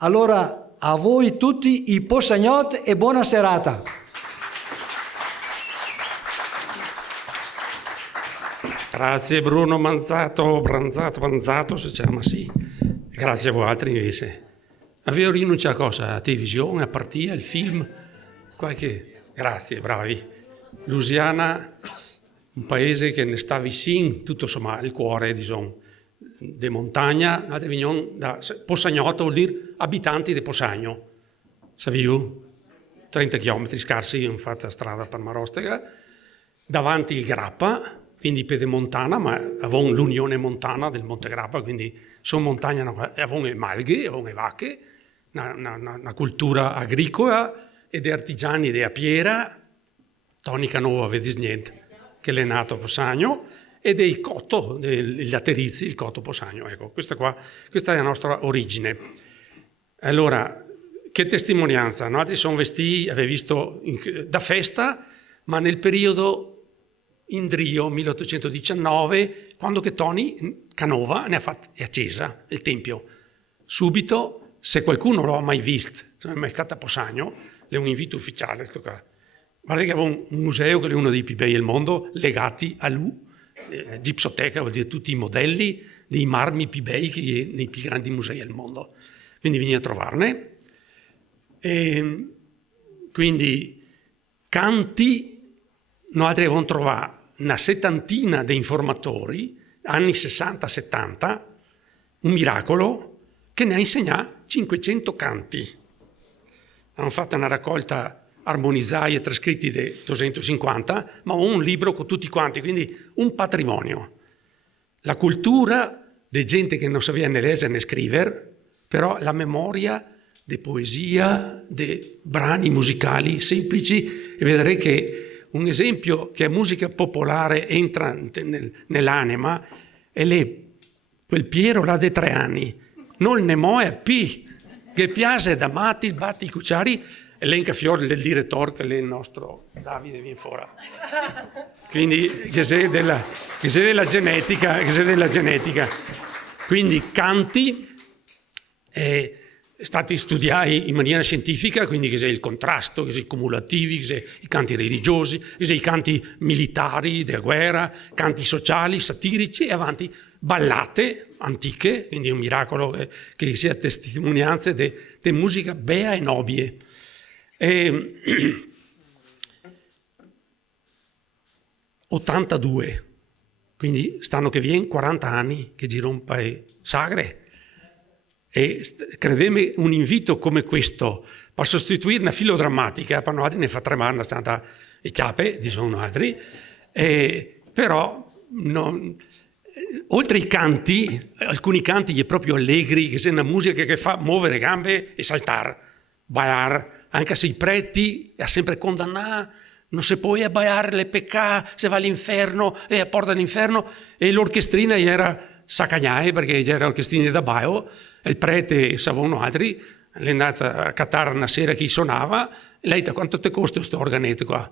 Allora, a voi tutti i Possagnot e buona serata. Grazie Bruno Branzato, si chiama, sì. Grazie a voi altri invece. Avevo rinunciato a cosa? A televisione, a partire, al film? Grazie, bravi. Lusiana, un paese che ne sta vicino, tutto sommato, il cuore, diciamo, di montagna, noi veniamo da Possagnotto, vuol dire abitanti di Possagno. Saviu? 30 km scarsi, hanno fatto strada per Marostega, davanti il Grappa, quindi pedemontana, ma avevano l'Unione Montana del Monte Grappa, quindi sono montagna, avevano le malghe, avevano le vacche, una cultura agricola e di artigiani di Apiera, Toni Canova, vedi niente, che è nato a Possagno, e dei Cotto, degli Laterizi, il Cotto Possagno. Ecco, questa è la nostra origine. Allora, che testimonianza, noi siamo vestiti, avevi visto, da festa, ma nel periodo Indrio, 1819, quando che Toni Canova ne ha fatto, è accesa il tempio. Subito, se qualcuno lo ha mai visto, se non è mai stato a Possagno, è un invito ufficiale. Guarda che avevo un museo che è uno dei più bei del mondo, legati a lui, Gipsoteca, vuol dire tutti i modelli dei marmi più bei che è nei più grandi musei del mondo. Quindi vieni a trovarne. E quindi canti, noi avevamo trovato una settantina di informatori, anni 60-70, un miracolo, che ne ha insegnato 500 canti. Hanno fatto una raccolta armonizzata e trascritti di 250, ma ho un libro con tutti quanti, quindi un patrimonio. La cultura di gente che non sapeva né leggere né scrivere, però la memoria di poesia, di brani musicali semplici, e vedrete che un esempio che a musica popolare entra nell'anima è quel Piero là dei 3 anni, non ne moe P, che piace da matti, batti i cucciari, elenca fiori del direttore che è il nostro Davide viene fuori. Quindi che sei della genetica. Quindi canti stati studiati in maniera scientifica, quindi che sia il contrasto, che sia i cumulativi, che sia i canti religiosi, che sia i canti militari della guerra, canti sociali, satirici e avanti, ballate antiche, quindi è un miracolo che sia testimonianze di musica bea e nobile. 82, quindi stanno che viene 40 anni che giro un paese sagre. E credeme, un invito come questo per sostituire una filodrammatica, per noi ne fa tremare una stanta e chiappe, diciamo altri, però oltre ai canti, alcuni canti è proprio allegri, che sono una musica che fa muovere le gambe e saltare, baiare, anche se i preti ha sempre condannato, non si può baiare le peccà, se va all'inferno e a porta all'inferno, e l'orchestrina era sacagnare perché era orchestrina da baio. Il prete, savano altri, è andata a cattare una sera che suonava, e lei, quanto ti costa questo organetto qua?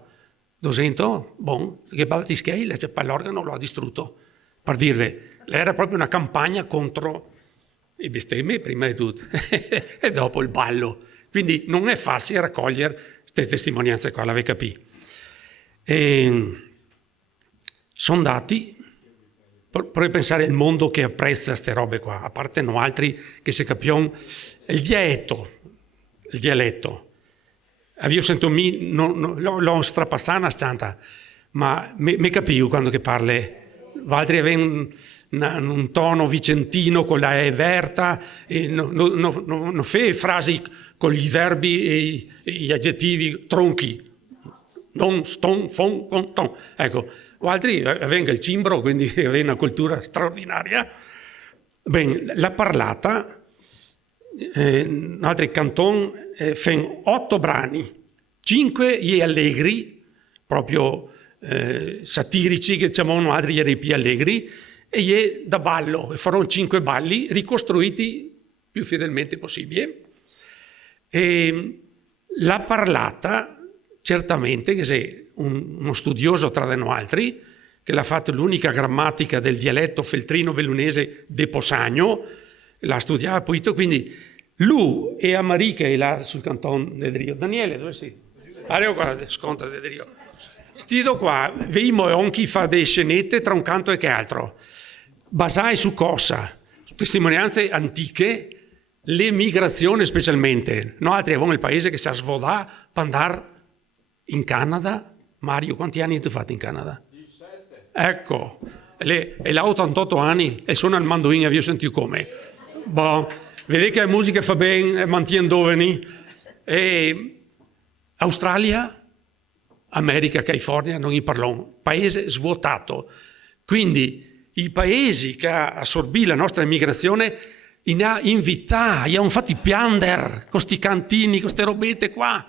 200? Bon, che balti schei, l'organo lo ha distrutto. Per dirvi, era proprio una campagna contro i bestemmie, prima di tutto, e dopo il ballo. Quindi non è facile raccogliere queste testimonianze qua, l'avete capito. Sono dati... Provi a pensare al mondo che apprezza queste robe qua, a parte noi altri che si capiamo il dialetto. Io sento l'ho strapassata stanta, ma mi capivo quando che parli. Altri avevano un tono vicentino con la E verta, e non fa frasi con gli verbi e gli aggettivi tronchi. Non, ston, fon, con, ton. Ecco. Altri avevano il cimbro, quindi avevano una cultura straordinaria. Ben, la parlata, altri canton, fanno 8 brani, 5 gli allegri, proprio satirici, che chiamavano altri gli più allegri, e gli da ballo, e faranno 5 balli ricostruiti più fedelmente possibile. E la parlata, certamente, che se uno studioso tra di noi altri, che l'ha fatto l'unica grammatica del dialetto feltrino-bellunese de Possagno, l'ha studiato poi, quindi Lui e Amari che è là sul canton del Rio. Daniele, dove sei? Arrivo qua, sconta del Rio. Stido qua, veimo anche fa delle scenette tra un canto e che altro. Basai su cosa? Su testimonianze antiche, le migrazioni specialmente. Noi altri avevamo il paese che si è svodato per andare in Canada. Mario, quanti anni tu fate in Canada? 17. Ecco, e là 88 anni e sono al mandoino, vi ho sentito come. Boh, vedete che la musica fa bene, mantiene giovani. E Australia, America, California, non gli parliamo. Paese svuotato. Quindi i paesi che assorbì la nostra immigrazione ha invitato, gli hanno fatti piander con sti cantini, con queste robette qua.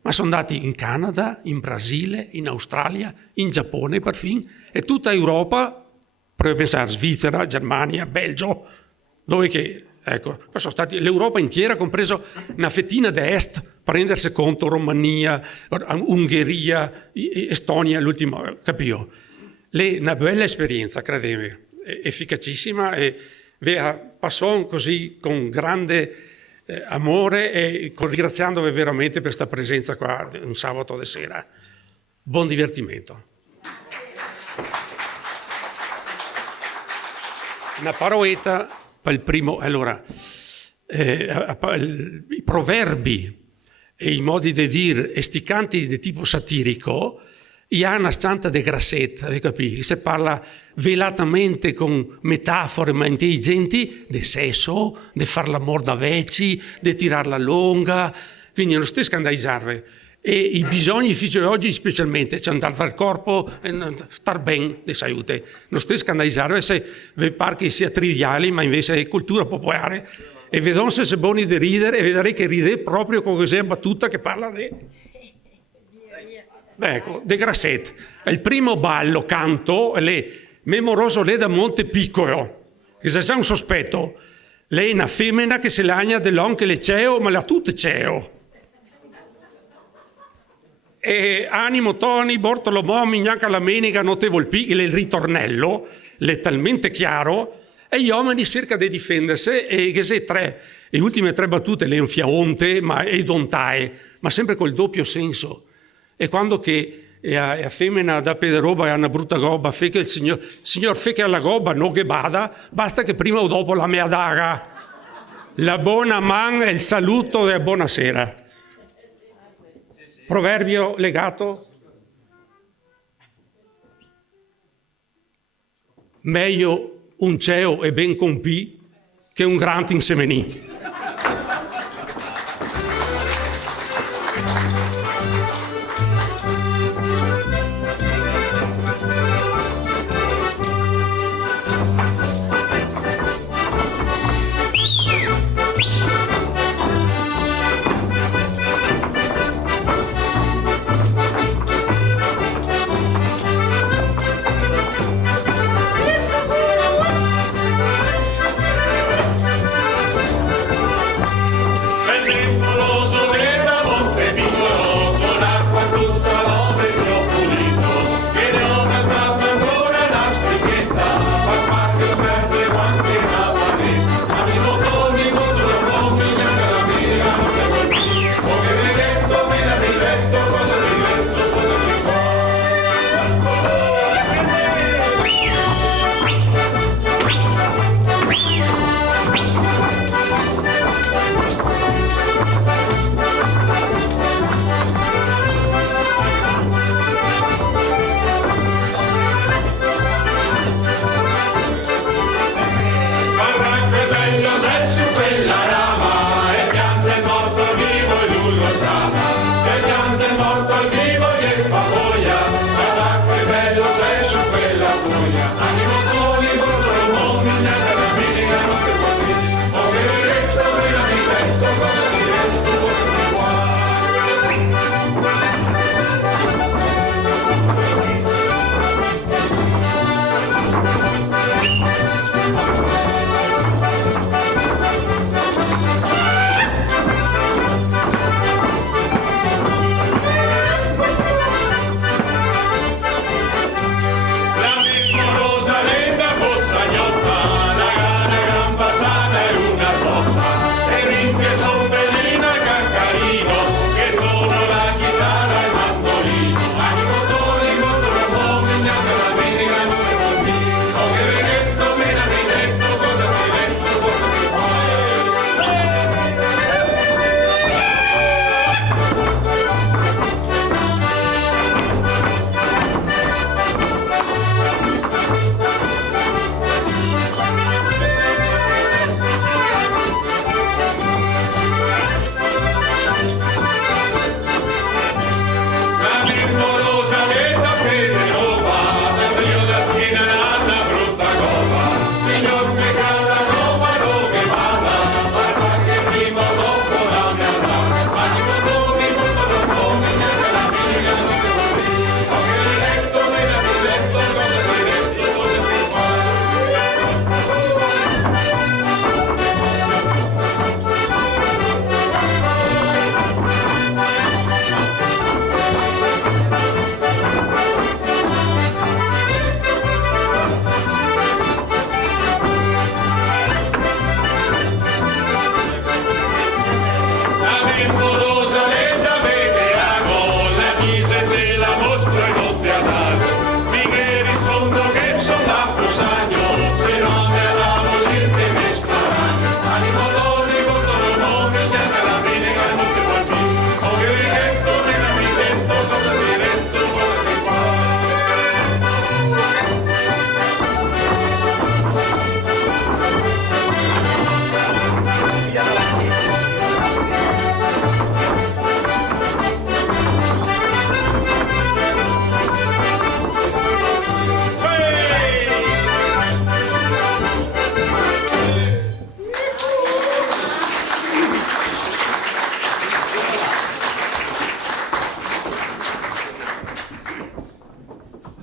Ma sono andati in Canada, in Brasile, in Australia, in Giappone perfino, e tutta Europa, per pensare Svizzera, Germania, Belgio, dove che, ecco, sono stati l'Europa intera, compreso una fettina d'est, per rendersi conto, Romania, Ungheria, Estonia, l'ultimo, capito? Una bella esperienza, credemi, efficacissima, e passò così con grande amore e ringraziandovi veramente per questa presenza qua un sabato di sera. Buon divertimento. Una paroetta per il primo. Allora, i proverbi e i modi di dire esticanti di tipo satirico, hi ha una stanta de grassetta, hai capito? Si parla velatamente con metafore ma intelligenti di sesso, di far l'amor da vecchi, di tirarla lunga, quindi non stai scandalizzarvi. E i bisogni fisiologici specialmente, cioè andare al corpo e star bene di salute. Non stai scandalizzarvi se vi pare che sia triviale, ma invece è cultura popolare. E vedono se sei buoni di ridere e vedrete che ride proprio con questa battuta che parla di... Beh, ecco, De Grasset, il primo ballo, canto, memoroso lei da Monte Piccolo, che se c'è un sospetto, lei è una femmina che si lagna dell'onche le ceo, ma la tutte ceo. E animo, toni, Bortolomò, mignanca la menica, notevol pi, il ritornello, è talmente chiaro, e gli uomini cerca di difendersi, e che se le ultime tre battute le infiaonte, ma e dontae, ma sempre col doppio senso. E quando che a femmina da pederoba e una brutta gobba, fe che il signor fe che alla gobba non che bada, basta che prima o dopo la mea daga. La buona man e il saluto e buonasera. Proverbio legato. Meglio un ceo e ben compì che un grant insemenì.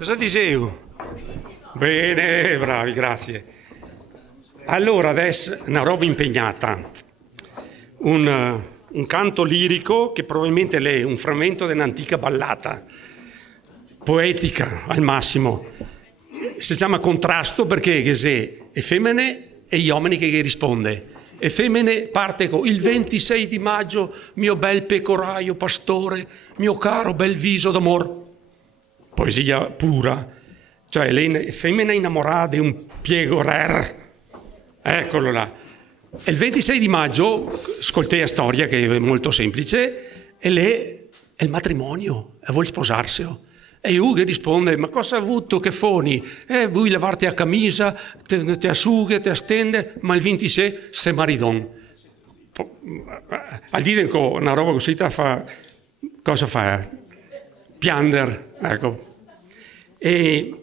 Cosa dicevo? Bene, bravi, grazie. Allora, adesso una roba impegnata. Un canto lirico che probabilmente è un frammento di un'antica ballata, poetica al massimo. Si chiama contrasto perché se è femmine e gli uomini che risponde. E femmine parte con il 26 di maggio, mio bel pecoraio pastore, mio caro bel viso d'amor. Poesia pura, cioè le femmine innamorate di un piegorer. Eccolo là. E il 26 di maggio, ascoltai la storia che è molto semplice, e lei è il matrimonio, e vuole sposarsi. E Ugo risponde, ma cosa ha avuto che foni? Vuoi lavarti la camisa, ti asciughe, ti stende, ma il 26 sei maridon. Al dire che una roba così cosa fa? Piander, ecco. E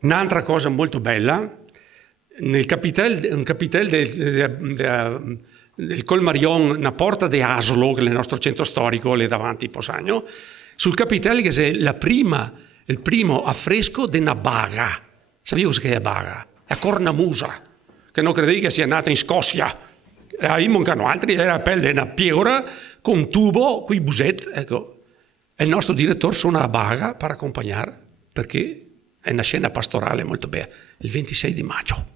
un'altra cosa molto bella, nel capitel del Colmarion, una porta di Asolo, che è il nostro centro storico, lì davanti a Posagno, sul capitel che c'è il primo affresco di una baga. Sapevi cosa è baga? È cornamusa, che non credevi che sia nata in Scozia. Ahí mancano altri, era la pelle di una piora con un tubo, qui buset, ecco. E il nostro direttore suona la baga per accompagnare, perché è una scena pastorale molto bella, il 26 di maggio.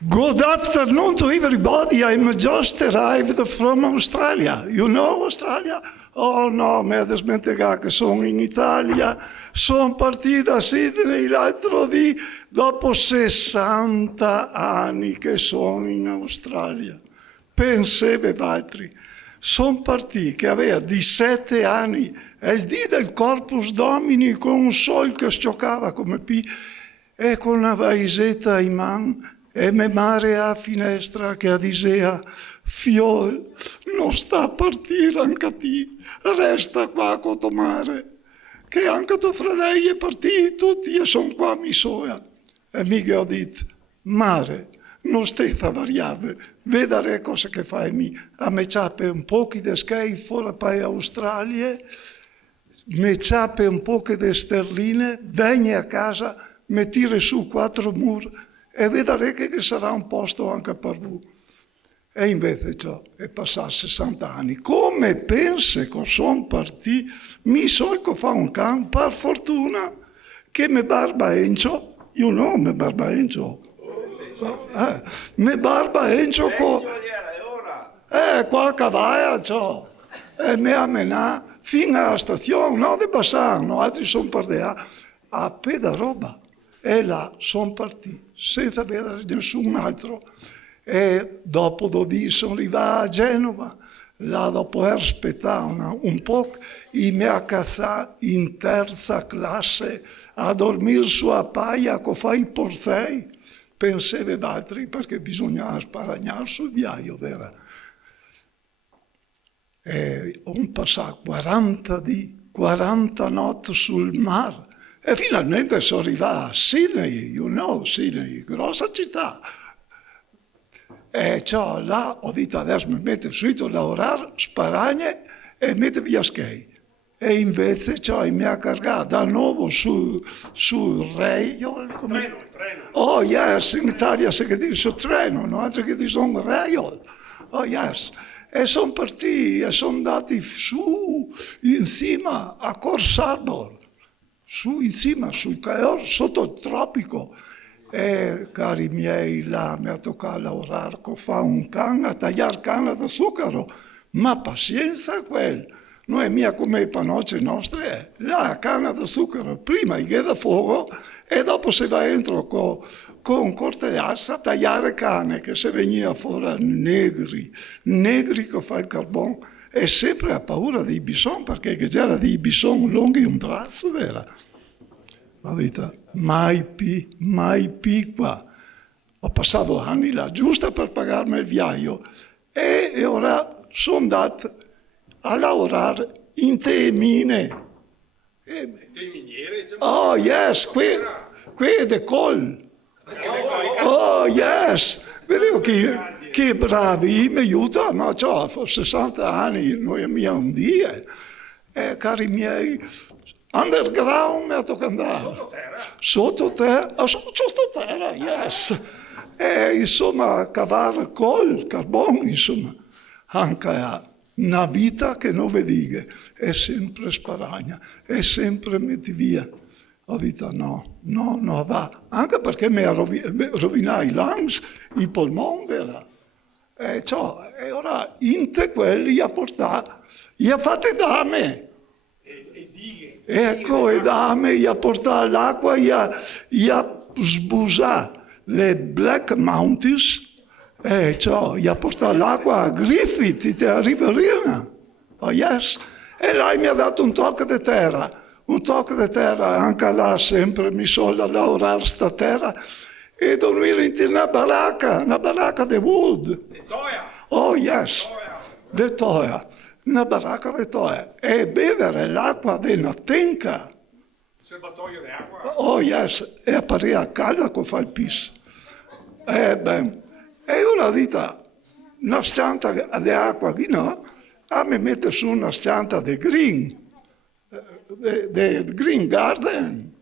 Good afternoon to everybody. I'm just arrived from Australia. You know Australia? Oh no, mi ha dimenticato che sono in Italia, sono partita da Sydney l'altro di dopo 60 anni che sono in Australia. Pensate altri, sono partito che aveva 17 anni, è il dì del Corpus Domini con un sol che scioccava come e con una vaisetta in mano e me mare a finestra che diceva fiol, non sta a partire anche te, resta qua con tuo mare, che anche tuo fratello è partito, tutti e sono qua mi soia. E mi ho detto, mare, non stai a variare, vedere cosa che fai a me ciappe un po' di skate fuori per Australia, mi ciappe un po' di sterline, vieni a casa, mi tiri su 4 mura e vedrei che sarà un posto anche per voi. E invece ciò è passato 60 anni. Come pensi che sono partito? Mi so che fa un can, per fortuna, che mi barba encio, io no, mi barba encio. Mi barba encio con... qua cavaia ciò. E mi amena fino alla stazione, no di Bassano, altri sono partiti a peda roba. E là sono partiti, senza vedere nessun altro. E dopo 12 sono arrivato a Genova, là dopo aver aspettato un po', mi ha cassato in terza classe a dormire su a paia con fai portei. Pensavo ad altri perché bisognava sparagnare sul viaggio, vero? E ho passato 40 notti sul mare e finalmente sono arrivato a Sydney, Sydney, grossa città. E ciò là ho detto adesso mi metto subito a lavorare, sparagne e metto via skate. E invece ciò mi ha cargato da nuovo sul rail. Treno. Oh yes, in Italia si dice su treno, no? Altri che dicono rail. Oh yes. E sono partiti e sono andati su, in cima a Corse Harbor, su in cima, sul Caor, sotto il tropico. E cari miei, là mi ha toccato lavorare, fa un can a tagliare canna da zucchero, ma pazienza quel, non è mia come i panocci nostri, la canna da zucchero, prima gli da fuoco e dopo si va dentro con un cortellazzo a tagliare canne che se veniva fuori negri che fa il carbone, e sempre ha paura dei bison perché c'era dei bison lunghi un braccio, vero? Ho detto, mai più qua. Ho passato anni là, giusto per pagarmi il viaggio, e ora sono andato a lavorare in te mine. Oh yes, qui è de col. Oh yes, vedevo che bravi, mi aiuta, ma ho 60 anni, noi abbiamo un dia. Cari miei, underground mi ha toccato andare. Sottoterra, yes. Insomma, cavare col carbone, insomma, anche a una vita che non vedi, è sempre sparagna, è sempre metti via. Ho detto no, va, anche perché mi ha rovinato i lungs, i polmoni, vero? E ora in te quelli gli ha portato, gli ha fatto dame. Ecco, e dame, gli ha portato l'acqua, gli ha sbusato le Black Mountains, gli ha portato l'acqua a Griffith, a Riverina. Oh yes. E lei mi ha dato un tocco di terra. Un tocco di terra, anche là sempre mi sono a lavorare sta terra e dormire in una baracca di wood. Oh yes, di toia, una baracca di toia. E bere l'acqua di una tenca. Serbatoio di acqua. Oh yes, e appariva calda con fa il pis. E ora dita, una scianta di acqua, no? A me mette su una scianta di green. The Green Garden.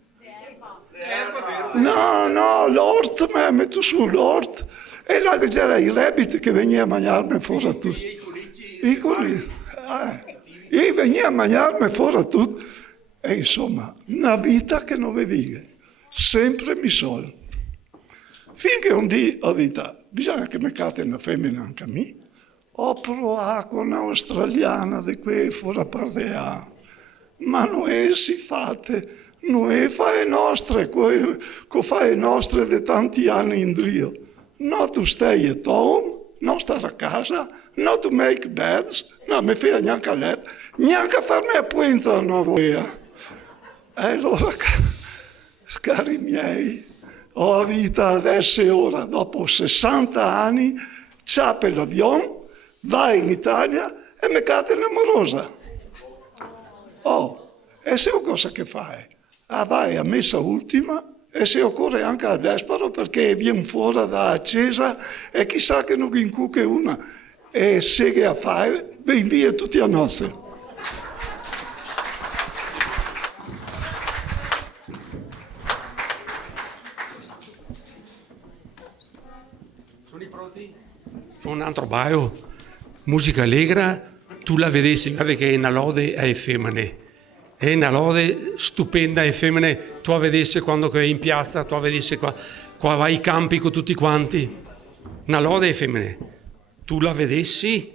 No, l'ort, mi metto su l'ort. E là che c'era il rabbit che veniva a mangiarmi fuori a tutto. I conigli. E veniva a mangiarmi fuori a tutto. E insomma, una vita che non vedi. Sempre mi sol. Finché un dì ho detto, bisogna che mi cate una femmina anche a me. Ho provato con un'australiana di cui fuori a parlare, ma noi si fate, noi fai nostre, che fai nostre di tanti anni in Drio. No, tu stai at home, no stare a casa, no to make beds, no mi fai neanche a letto, neanche a farmi appunto una via. E allora, cari miei, ho vita adesso e ora, dopo 60 anni, ciappa l'avion, vai in Italia e mi cade amorosa. Oh, e se ho cosa che fai? Vai a messa ultima e se occorre anche al vespero perché viene fuori da accesa e chissà che non incuche una. E se che a fare, ben via tutti a nozze. Sono pronti? Un altro baio. Musica allegra, tu la vedessi, guarda che è una lode ai femmine, è una lode stupenda ai femmine, tu la vedessi quando vai in piazza, tu la vedessi qua vai ai campi con tutti quanti, una lode ai femmine, tu la vedessi,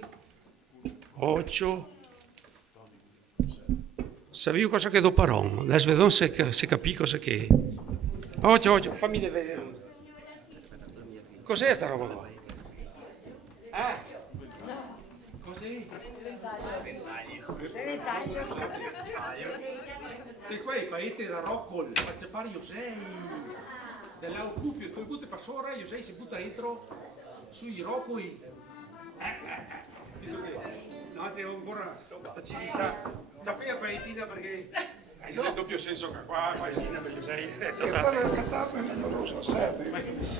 occhio, sapevo cosa che do parò, adesso vedo se capì cosa che è, occhio, fammi vedere, cos'è sta roba qua? Così? Che qua è paese da Roccol, faccia pare io sei della Occupio, tu butti per sopra, io sei si butta dentro sui Roccoli. No, ti ho ancora questa civiltà. Sapeva paetina perché c'è il doppio senso che qua paetina perché io sei. E quello è il catarro è amorosa, serve.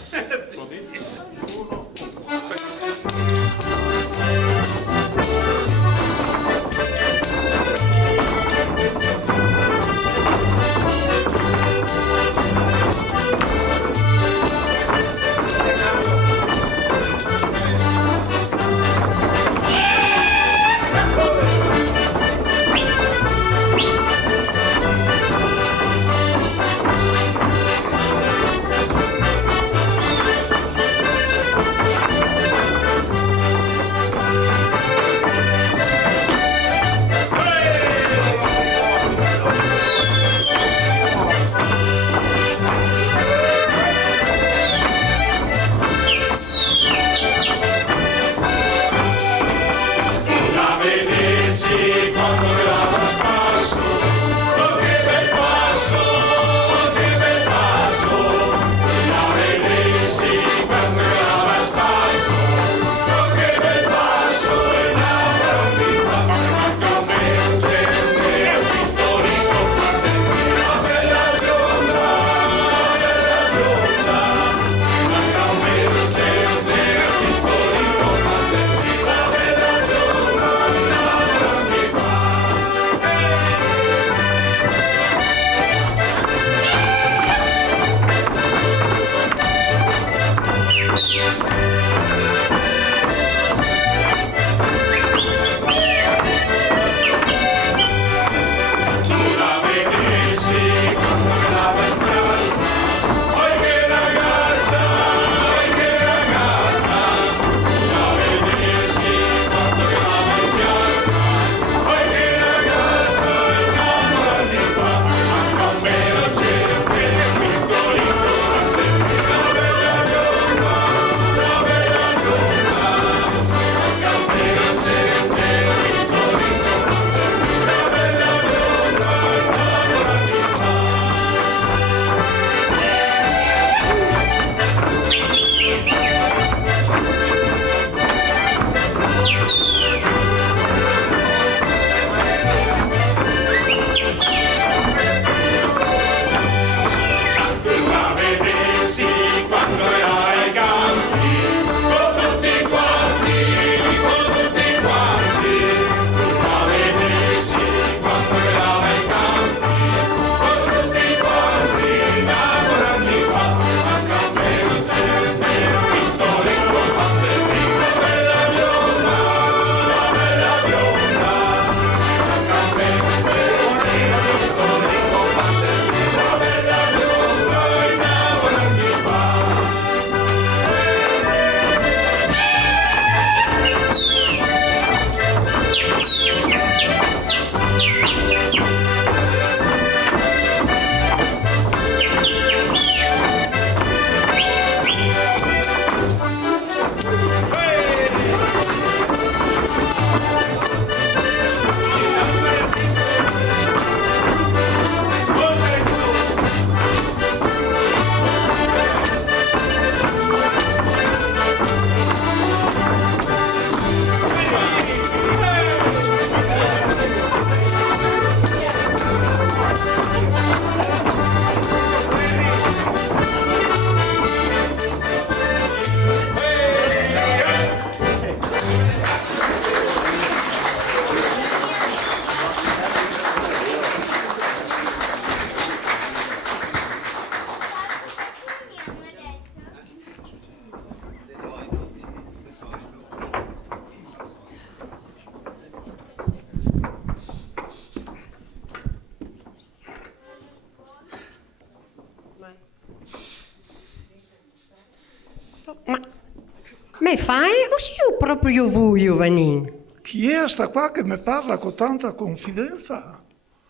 Me fai o sei proprio voi, Giovanni? Chi è sta qua che mi parla con tanta confidenza?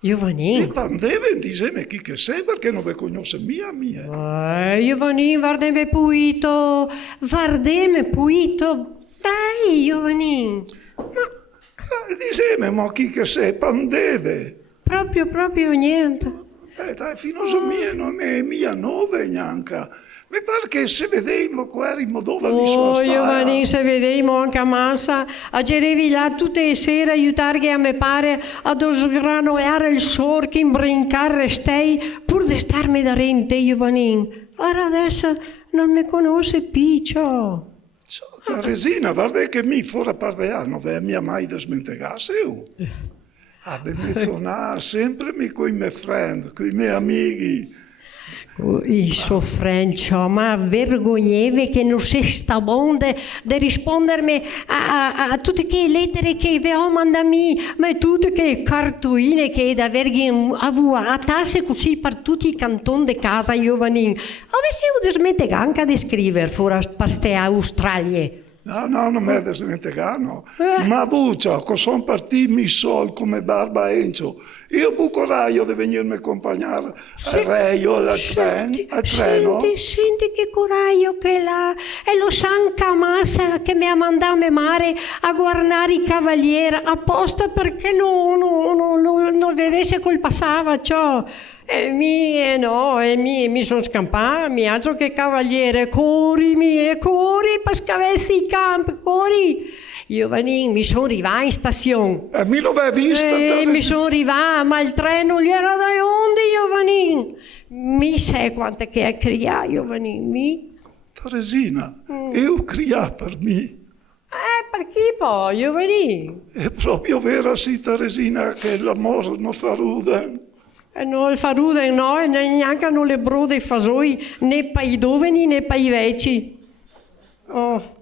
E Giovanni? pandeve insieme chi che sei perché non vi conosce mia. Giovanni, vardeme puito. Dai, Giovanni. Insieme, ma chi che sei? Pandeve. Proprio niente. Dai, fino a mia non è mia nove neanche. Mi pare che se vedemmo qua dove li sono stati. Giovanni, se vedemmo anche a massa, aggerevi là tutte le sere a aiutarmi a me pare a sgranoiare il sorco, imbrincare stei, pur di starmi da rente, Giovanni. Ora adesso non mi conosce Piccio. Teresina, guarda che mi fuori parlare, non mi ha mai smentegato. Abbiamo suonato sempre con i miei friend, con i miei amici. Il suo Francio, ma vergogneve che non si sta bonde di rispondermi a tutte le lettere che avevo mandato, ma tutte le cartoline che da avergli avvuatate così per tutti i cantoni di casa, Giovanni. Avessi smesso anche di scrivere fuori per queste Australie. No, non mi è smentegato. Ma vucia, che sono partiti mi sol come Barba Enzo. Io bucoraio di venirmi a accompagnare a Reio, al treno. Senti che coraggio che l'ha. E lo Sanca Massa che mi ha mandato a mare a guardare i cavalieri apposta perché non vedesse col passava ciò. E mi sono scampato, mi altro che cavaliere, corri per scavessi i campi, corri. Giovanni, mi sono arrivata in stazione. E mi lo avevi vista? Mi sono arrivata, ma il treno gli era da onde, Giovanni. Mi sai quante che è criato, Giovanni? Teresina, io criavo per me. Per chi poi, Giovanni? È proprio vero, sì, Teresina, che l'amore non fa rude. No, il farude no, e neanche hanno le brode e fasoi, né per i giovani né per i vecchi.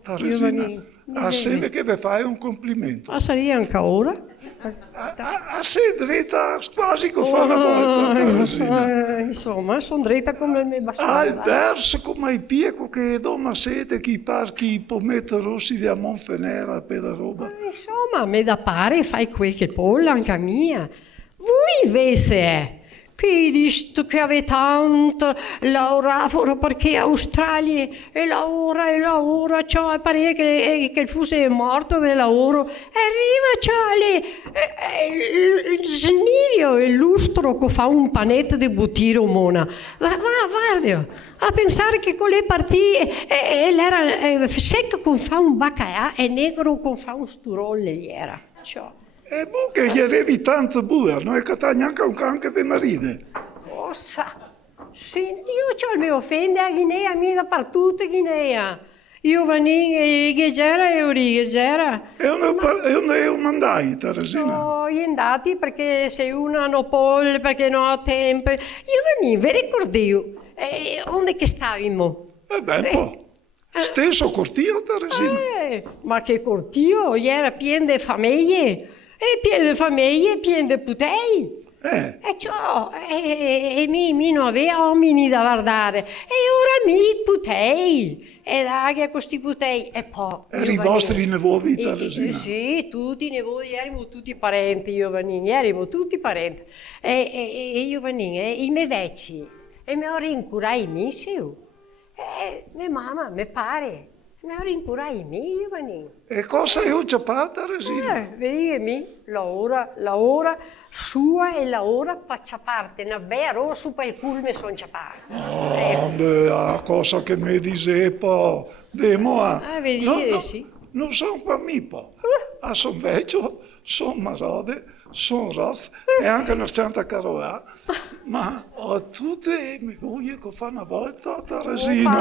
Teresina, a se che vi fai un complimento. Sarei anche ora? A se dritta quasi che fa una volta, Teresina. Insomma, sono dritta come me bastava. Al verso come i piedi che doma sete chi parchi pomette rossi di Monfenera per la roba. Insomma, me da pare fai quel che puoi, anche mia. Voi invece... Che dici che avete tanto lavorato perché Australia e lavora, cioè pare che fosse morto del lavoro. Arriva il snivio e il lustro che fa un panetto di buttiro mona. Guarda, a pensare che con le partite era secco con fa un baccalà e negro con fa un sturolle gli era. Cioè. E tu che gli avevi tanto buono e che ti neanche un can che vi maride. Cosa? Senti, io c'ho il mio fende a Guinea, mi dappertutto Guinea. Io venivo e Ghegera e Ghegera. E non mandai, Teresina? No, gli andati perché sei una no pol, perché non ho tempo. Io venivo, vi ricordi io. Onde che stavimo? Un po'. Stesso cortio, Teresina? Ma che cortio? Era pieno di famiglie. E pieno di famiglie, pieno di putei. E ciò, mi non aveva uomini da guardare. E ora mi putei. E dai, a questi putei. E poi... Eri i vostri nipoti, Teresina? Sì, tutti i nipoti, eravamo tutti parenti, Giovannini, eravamo tutti parenti. E Giovannini, i miei vecchi, e mi ho rincurat i miei, mia mamma, mi pare. Mi ho rincurat i miei, Giovannini. E cosa hai ciapata, Teresina? Vedi, lavora, sua e lavora per ciaparte, una bella roba su per il culo mi sono ciapata. Cosa che mi dicevo, demo vedi, sì. Non sono qua mipo. Sono vecchio, sono marode, sono roz e anche una certa caroa. Ma ho tutte le mogli che fanno una volta, Teresina.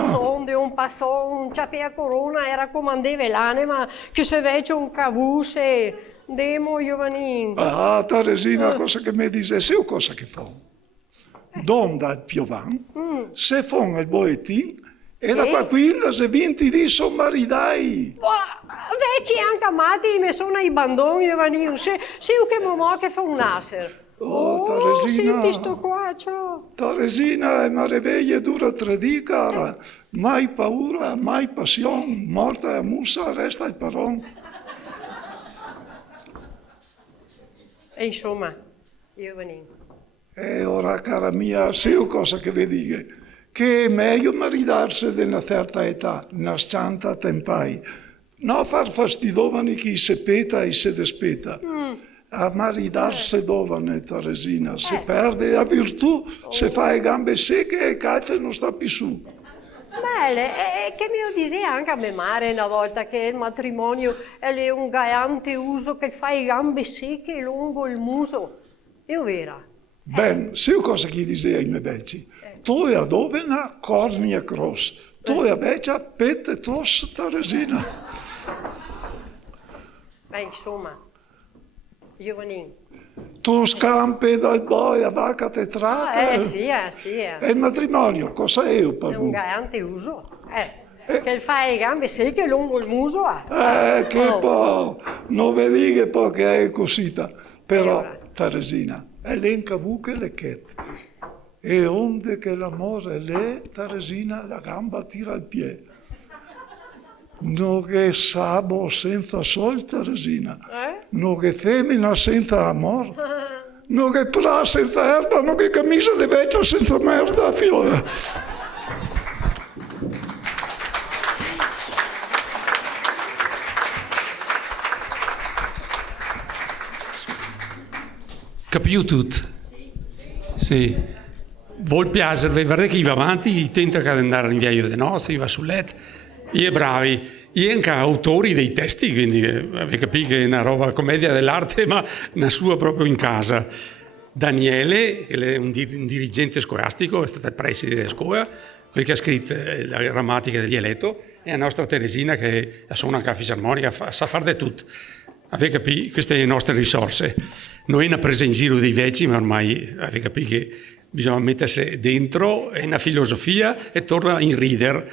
Un passon, ciapea corona, era comandeve l'anima, che se vece un cavuse, demo Giovannini. Teresina, cosa che mi dice, se o cosa che fa? Donda il piovan, se fa il boetin, e da qua 15-20 di sono maridai. Veci anche amati mi sono ai bandoni, Giovannini, se io che mamma che fa un nasser. Oh, Teresina. senti sto qua, ciao. Teresina, è maraviglia dura 3D, cara. Mai paura, mai passione. Morta e musa, resta il paron. E insomma, io venivo. E ora, cara mia, se io cosa che vi dica, che è meglio maridarsi di una certa età, una scianta tempai. Non far fastidovani chi si peta e si despeta. A maridarsi giovane, Teresina, si perde la virtù, se fa le gambe secche e cazzo non sta più su. Bene, e che mi diceva anche a mia madre una volta che il matrimonio è un galante uso che fa le gambe secche lungo il muso. Io vera. Ben, se io cosa che diceva ai miei vecchi, tu e adovena cornia cross, tu e vecchia pette tos, Teresina. Beh, insomma, io venivo. Tu scampi dal boia, vacca tetrata. Sì. E il matrimonio, cosa è io per È un voi? galante uso. Che fa le gambe secche lungo il muso. Che poi, non vedi che poi che è cosita. Però, Teresina, elenca buche le chette. E onde che l'amore le, Teresina, la gamba tira il piede. Non che sabo senza sol, Teresina. Non che femmina senza amore. Non che pra senza erba, non che camicia di vecchio senza merda, figlio. Capiu tutto? Sì. Vuol piacervi, guardate che va avanti, tenta di andare in viaggio di nostri, va sul letto. Io è bravi, io anche autori dei testi, quindi avete capito che è una roba commedia dell'arte, ma una sua proprio in casa. Daniele, che è un dirigente scolastico, è stato il preside della scuola, quello che ha scritto la grammatica del dialetto, e la nostra Teresina che suona anche la fisarmonica, sa fare di tutto. Avete capito? Queste sono le nostre risorse. Noi una presa in giro dei vecchi, ma ormai avete capito che bisogna mettersi dentro, è una filosofia e torna in reader.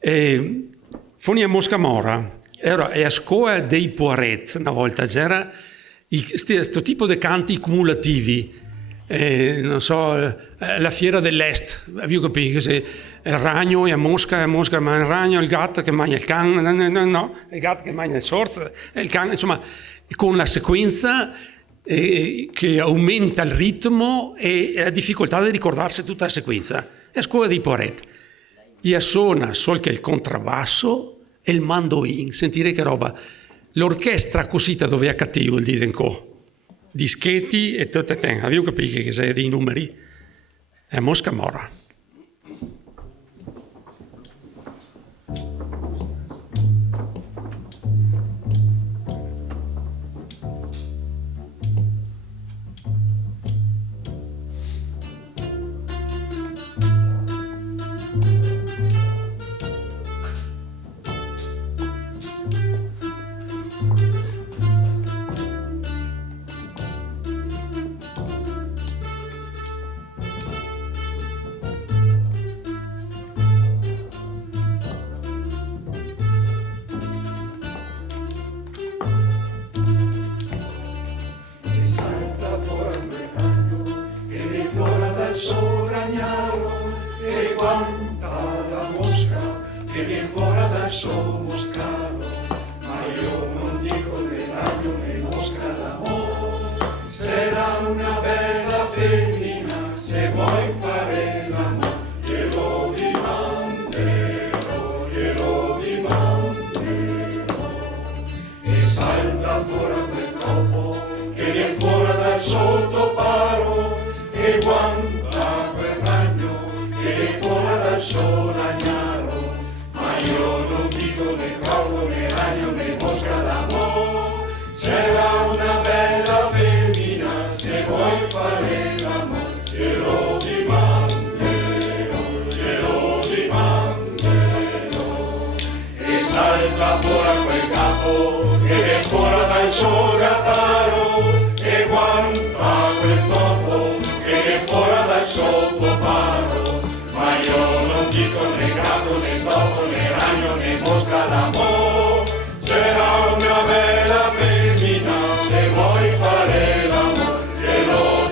Foni a Mosca Mora, era a scuola dei Poiret, una volta c'era questo tipo di canti cumulativi, non so, la fiera dell'est, avevo capito che il ragno e a Mosca mangia il ragno, il gatto che mangia il can, no, il gatto che mangia il sorzo, il can, insomma, con la sequenza che aumenta il ritmo e la difficoltà di ricordarsi tutta la sequenza. È a scuola dei Poiret. E suona solo che il contrabbasso e il mandoin, sentire che roba. L'orchestra cosita dove è cattivo il Didenco, dischetti e tutte te. Avevo capito che sei dei numeri. È Mosca Mora. C'era una bella femmina, se vuoi fare l'amore, glielo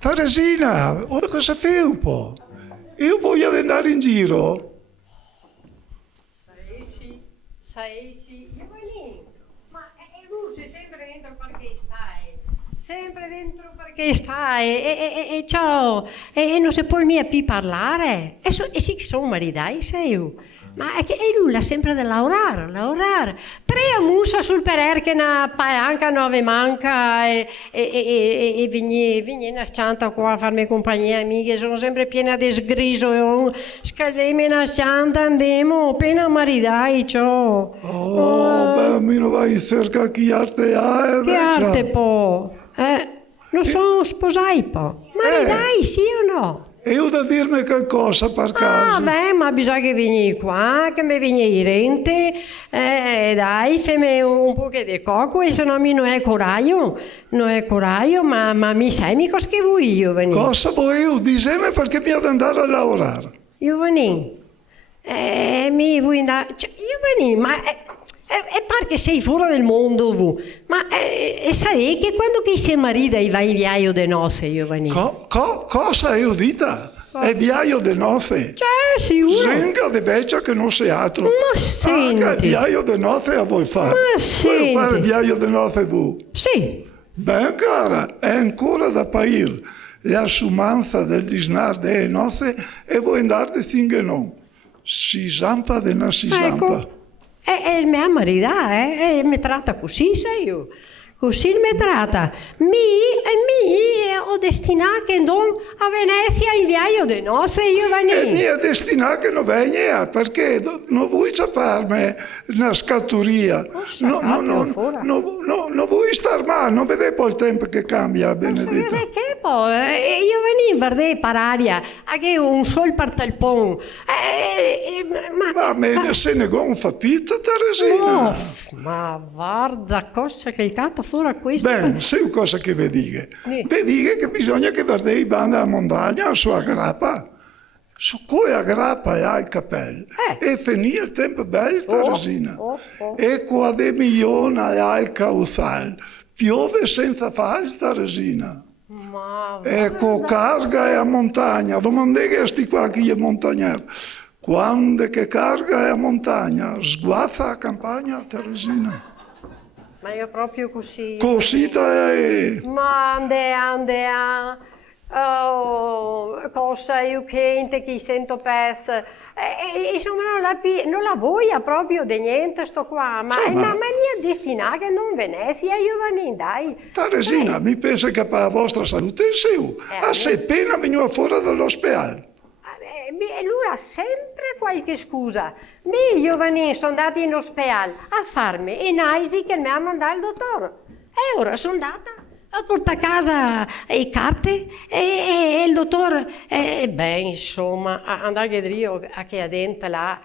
Teresina, cosa fai un po'? Io voglio andare in giro. Sì, ma lui sei sempre dentro perché stai, sempre dentro perché stai, e ciao, e non si può mica più parlare, e sì che sono maridai, sei io. Ma è che lui l'ha sempre da lavorare. Tre musa sul perer che na anche nove manca e vieni una scianta qua a farmi compagnia, amiche, sono sempre piena di sgriso, scaldemi una scianta, andiamo, appena maridai, ciao. Beh, mi non vai cerca che arte hai, Che arte po'? Non sono sposai po'. Maridai, sì o no? E io da dirmi qualcosa per caso? Ah, beh, ma bisogna che vieni qua, che mi vieni in rente, dai, fammi un po' di cocco, e se no mi non è coraggio, ma mi sai mica che vuoi io venire? Cosa vuoi io? Disemi perché mi ha da andare a lavorare. Io venire? Mi vuoi andare? Cioè, io venire, ma... E pare che sei fuori del mondo, vu. Ma sai che quando che sei marita e vai in viaggio di nozze, io venire? Cosa io dita? È viaggio di nozze. Cioè, sicuro. Senga di vecchia che non sei altro. Ma senti. Anche il viaggio di nozze a vuoi fare? Ma senti. Vuoi fare il viaggio di nozze vu? Sì. Ben cara, è ancora da pair la sumanza del disnar delle nozze e vuoi andare di stinghe no. Si zampa di non si zampa. Ecco. E mia marita, mi tratta così, sai io. Così mi tratta. Ho destinato che non a Venezia in viaggio di nozze, io venire. Mi è destinato che non venga, perché non vuoi sapparmi una scattoria. Non vuoi star male, non vedi poi il tempo che cambia, Benedetto. Che poi? Io venivo a vedere per aria, che un sol per telpon. Ma me se ne gonfa pitta, Teresina. Ma guarda, cosa che il gatto fuori a questo. Beh, sai cosa che vedi? Vedi che bisogna che vedere banda a montagna su aggrappa. Su cui aggrappa e ha il cappello. E finì il tempo bello, Teresina. E qua de milioni ha il causale. Piove senza fare, Teresina. Ecco, carga è a montagna. Domande che sti qua chi è montagnaro. Quando che carga è a montagna, sguazza a campagna, Teresina. Ma io proprio così. Così è. Ma ande. Oh, cosa io che sento persa. Insomma, non la voglia proprio di niente sto qua. Ma è una mania destinata che non Venezia, io vengo, dai. Teresina, mi pensa che per la vostra salute è seu. Se appena venuto fuori dall'ospedale. Lui ha sempre qualche scusa. Io sono andata in ospedale a farmi un'analisi che mi ha mandato il dottore. E ora sono andata a portare a casa le carte e il dottore, insomma, andare a dire a che dente là.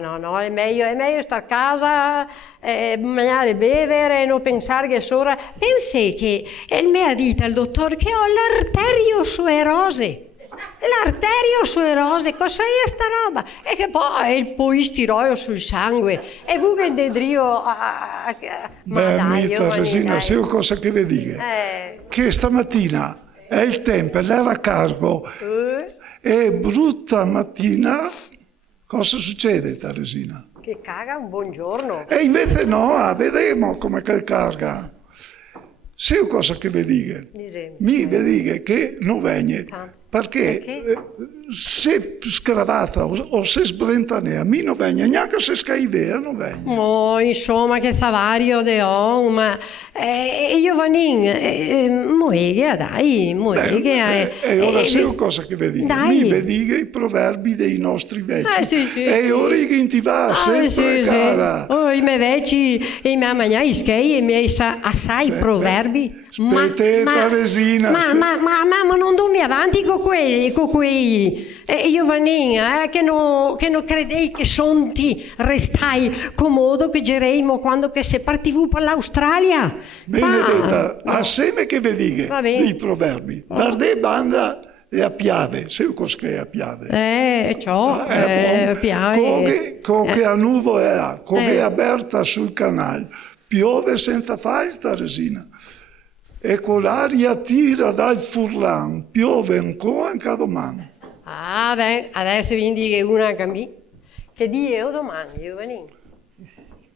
No, è meglio stare a casa, mangiare e bere e non pensare che sopra. Pensi che mi ha detto il dottore che ho l'arteriosuerose. L'arteriosuerose, cos'è sta roba? E che poi il poistiroio sul sangue e vu che dedrio Beh, Teresina, sai cosa che vedi? Che stamattina è il tempo, l'era cargo e brutta mattina cosa succede, Teresina? Che caga un buongiorno. E invece no, vediamo come che carga. Sai cosa che vedi? Mi vedi che non viene. Perché se scravata o se sbrentanea, mi non venga, neanche se scaivea non venga. Insomma, che savario de on, ma Giovannin, moega, dai, moega. E ora sai cosa che vedi? Dai. Mi vedi i proverbi dei nostri vecchi. Sì. E ora che ti va sempre, cara. Oh, i miei vecchi, i miei magnai, schei, i miei assai proverbi. Aspetta, Resina. Ma non dormi avanti con quei Giovannin, che non credei che sonti restai comodo che geremo quando che se partivo per l'Australia. Benedetta, assieme che vedi i proverbi, darde banda e a piave, sai cosa che è a piave? Piave. Come a nuvola, come è aperta sul canale, piove senza falta, Resina. E con l'aria tira dal furlan, piove ancora anche domani. Ah, beh, adesso vi dico una anche a me. Che dia o domani, Giovannin?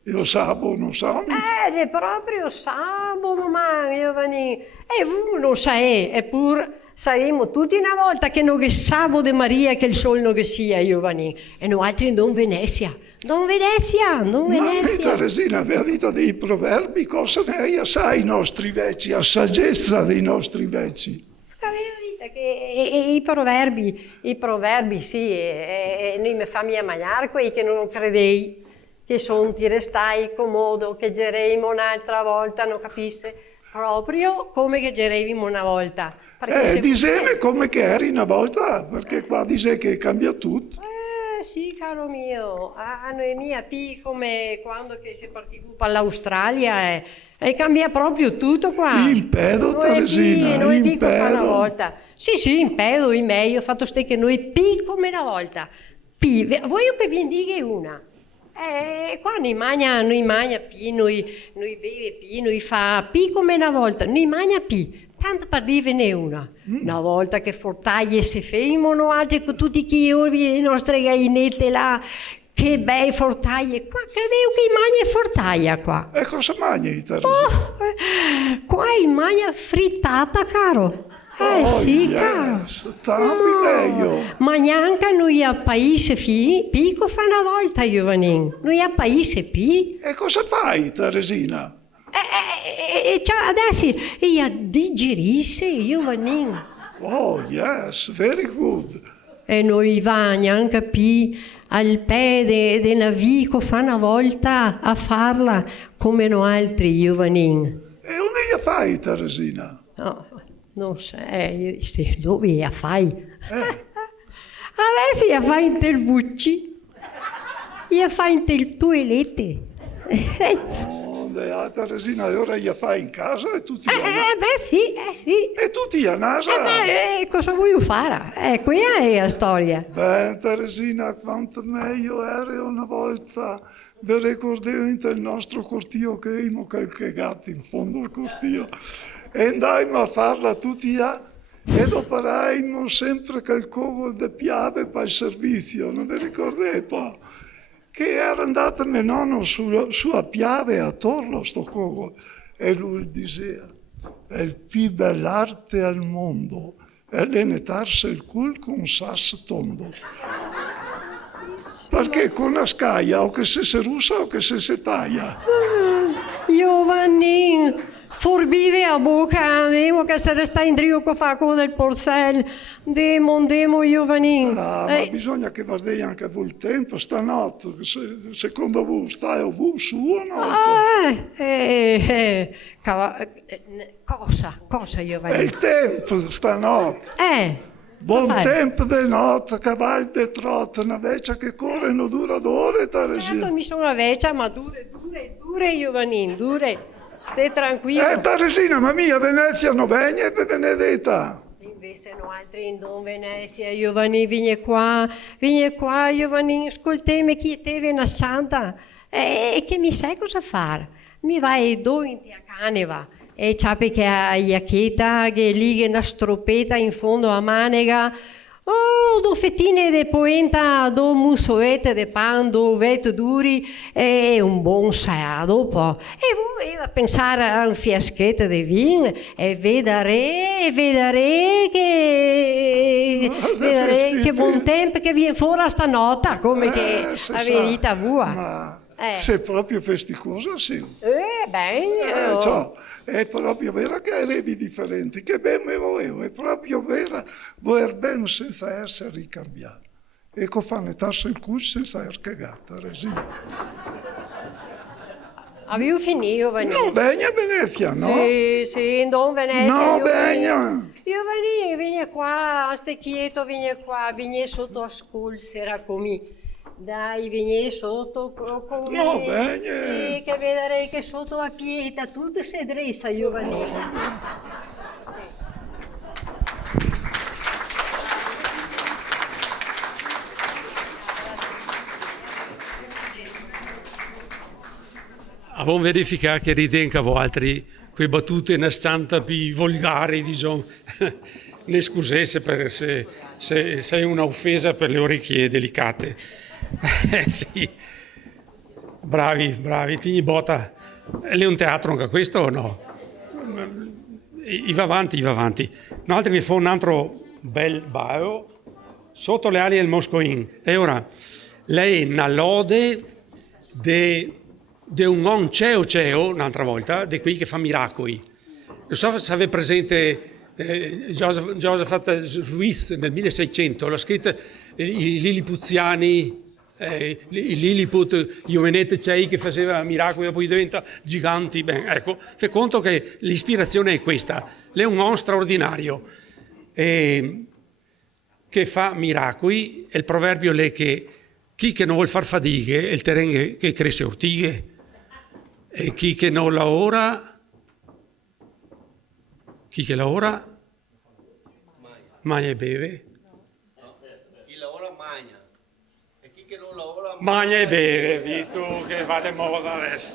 Io sabato, non so. È proprio sabato domani, Giovannin. E voi non sai, eppure saremo tutti una volta che non che sabato di Maria che il sole non che sia, Giovannin. E noi altri non Venezia. Non Venezia. Ma Teresina aveva detto dei proverbi, cosa ne hai assai i nostri vecchi, a saggezza dei nostri vecchi. Che i proverbi sì, e noi mi fammi ammagliare quei che non credei, che son ti restai comodo, che geremo un'altra volta, non capisse proprio come che gerevimo una volta. Diseme come che eri una volta, perché qua dice che cambia tutto. Sì, caro mio, noi mia P come quando che si partivo per l'Australia e cambia proprio tutto qua. In pedo, Teresina, noi in pedo. Una volta. Sì, in pedo, in meglio, fatto ste che noi P come una volta. Voglio che vi dica una. Qua noi magna P, noi beve P, noi fa P come una volta, noi magna P. Tanto per dirvene una. Una volta che fortaglie si fermano, anche con tutti i ori, le nostre gallinette là, che bei fortaglie. Qua credevo che magna fortaglia qua. E cosa mangi, Teresina? Qua il magna frittata, caro. Sì, caro. Tanto meglio. Ma neanche noi a paese pico fa una volta, Giovannin. Noi a paese pico. E cosa fai, Teresina? Adesso io digerisce, Giovannin. Oh, yes, very good. E noi va neanche più al piede del navico fa una volta a farla come noi altri, Giovannin. E dove la fai, Teresina? No, non sai, dove la fai? Adesso la fai in tel vucci, la fai in tel toilette. Teresina, ora la fai in casa e tutti sì. E tutti a NASA? Cosa vuoi fare? Qui è la storia. Beh, Teresina, quanto meglio era una volta. Vi ricordate il nostro cortile che abbiamo qualche gatto in fondo al cortile? E andammo a farla tutti e dopo avremo sempre qualcosa di piave per il servizio, non vi ricordate poi? Che era andato mio nonno su a piave a Torlo sto covo e lui diceva è il più bell'arte al mondo è l'enetarsi il culo con un sasso tondo perché con una scaglia o che se si russa o che se si taglia Giovannin forbide a bocca demo che se resta in drio con facco del porcel demo Giovannin ma bisogna che guardi anche voi il tempo stanotte secondo voi stai o voi su o no? Cosa Giovannin? È il tempo stanotte buon tempo di notte, cavalli di trotta, una vecchia che corre non dura d'ore, Teresina. Certo, mi sono una vecchia, ma dure, Giovannin, dure. Stai tranquillo. Teresina, ma mia Venezia non viene, Benedetta. Invece no, altri in Don Venezia, Giovanni, vieni qua, Giovanni, ascoltami chi te viene santa. E che mi sai cosa fare? Mi vai davanti a Caneva. E sappi che a Iacheta, che lì che una stropetta in fondo a manica, do fettine de poenta do mussoete de pan do veto duri e un buon sa dopo. E voi a pensare a un fiaschetto di vino e vedere che buon tempo che viene fuori a sta nota, come che la verità vuoi. Ma sei proprio festicosa, sì. Bene. Cioè, è proprio vero che eri differenti, che ben me volevo, è proprio vero, voler bene senza essere ricambiato. Ecco, fanno tasso il culo senza essere cagata, resina. Avevo finito, Venezia. No, venga a Venezia, no? Sì, non Venezia. No, io venga. Io veni qua, stai quieto, vieni sotto ascoltera come. Dai, vieni sotto con me. No, venga. Sì, che vedrei che sotto la pieta tutto si dressa, io venivo. Avevamo verificato che ritengo a voi altri quelle battute ne stanta più volgari, diciamo, ne scusesse per se è un'offesa per le orecchie delicate. Sì, bravi, ti botta. È un teatro anche questo o no? Va avanti. Un altro mi fa un altro bel bao sotto le ali del Moscoin. E ora, lei è una lode di un on ceo, un'altra volta, di qui che fa miracoli. Non so se avete presente Joseph Ruiz nel 1600, l'ha scritto i Lilipuziani, i Lilliput, gli omenetti cei che faceva miracoli e poi diventa giganti. Beh, ecco, fai conto che l'ispirazione è questa. Lei è un uomo straordinario che fa miracoli, e il proverbio è che chi che non vuol far fatiche è il terreno che cresce ortighe, e chi che lavora mangia e beve. Chi lavora magna e chi che non lavora Magna e beve, Vito, che va di moda adesso.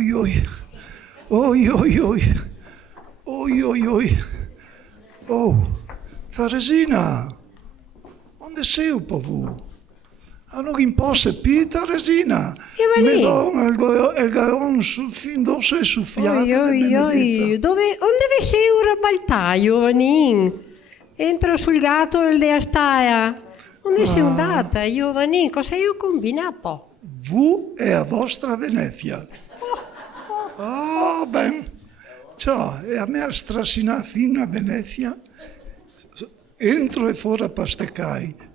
oi, oi. Oi, oi, oi. Oi, oi, oi. Oh, Teresina, onde sei un po' tu? Non imposse più, Teresina. Io Mi venì. do il gaon fin dosso e soffiato. Oi. Onde sei ora baltaio, Vanin? Entro sul gatto e le astaia. Onde sei andata, io Vanin? Cosa io combinato? Vu è a vostra Venezia. Ben. Ciao, e a me strassina fino a Venezia. Entro e fuori a Pastecai.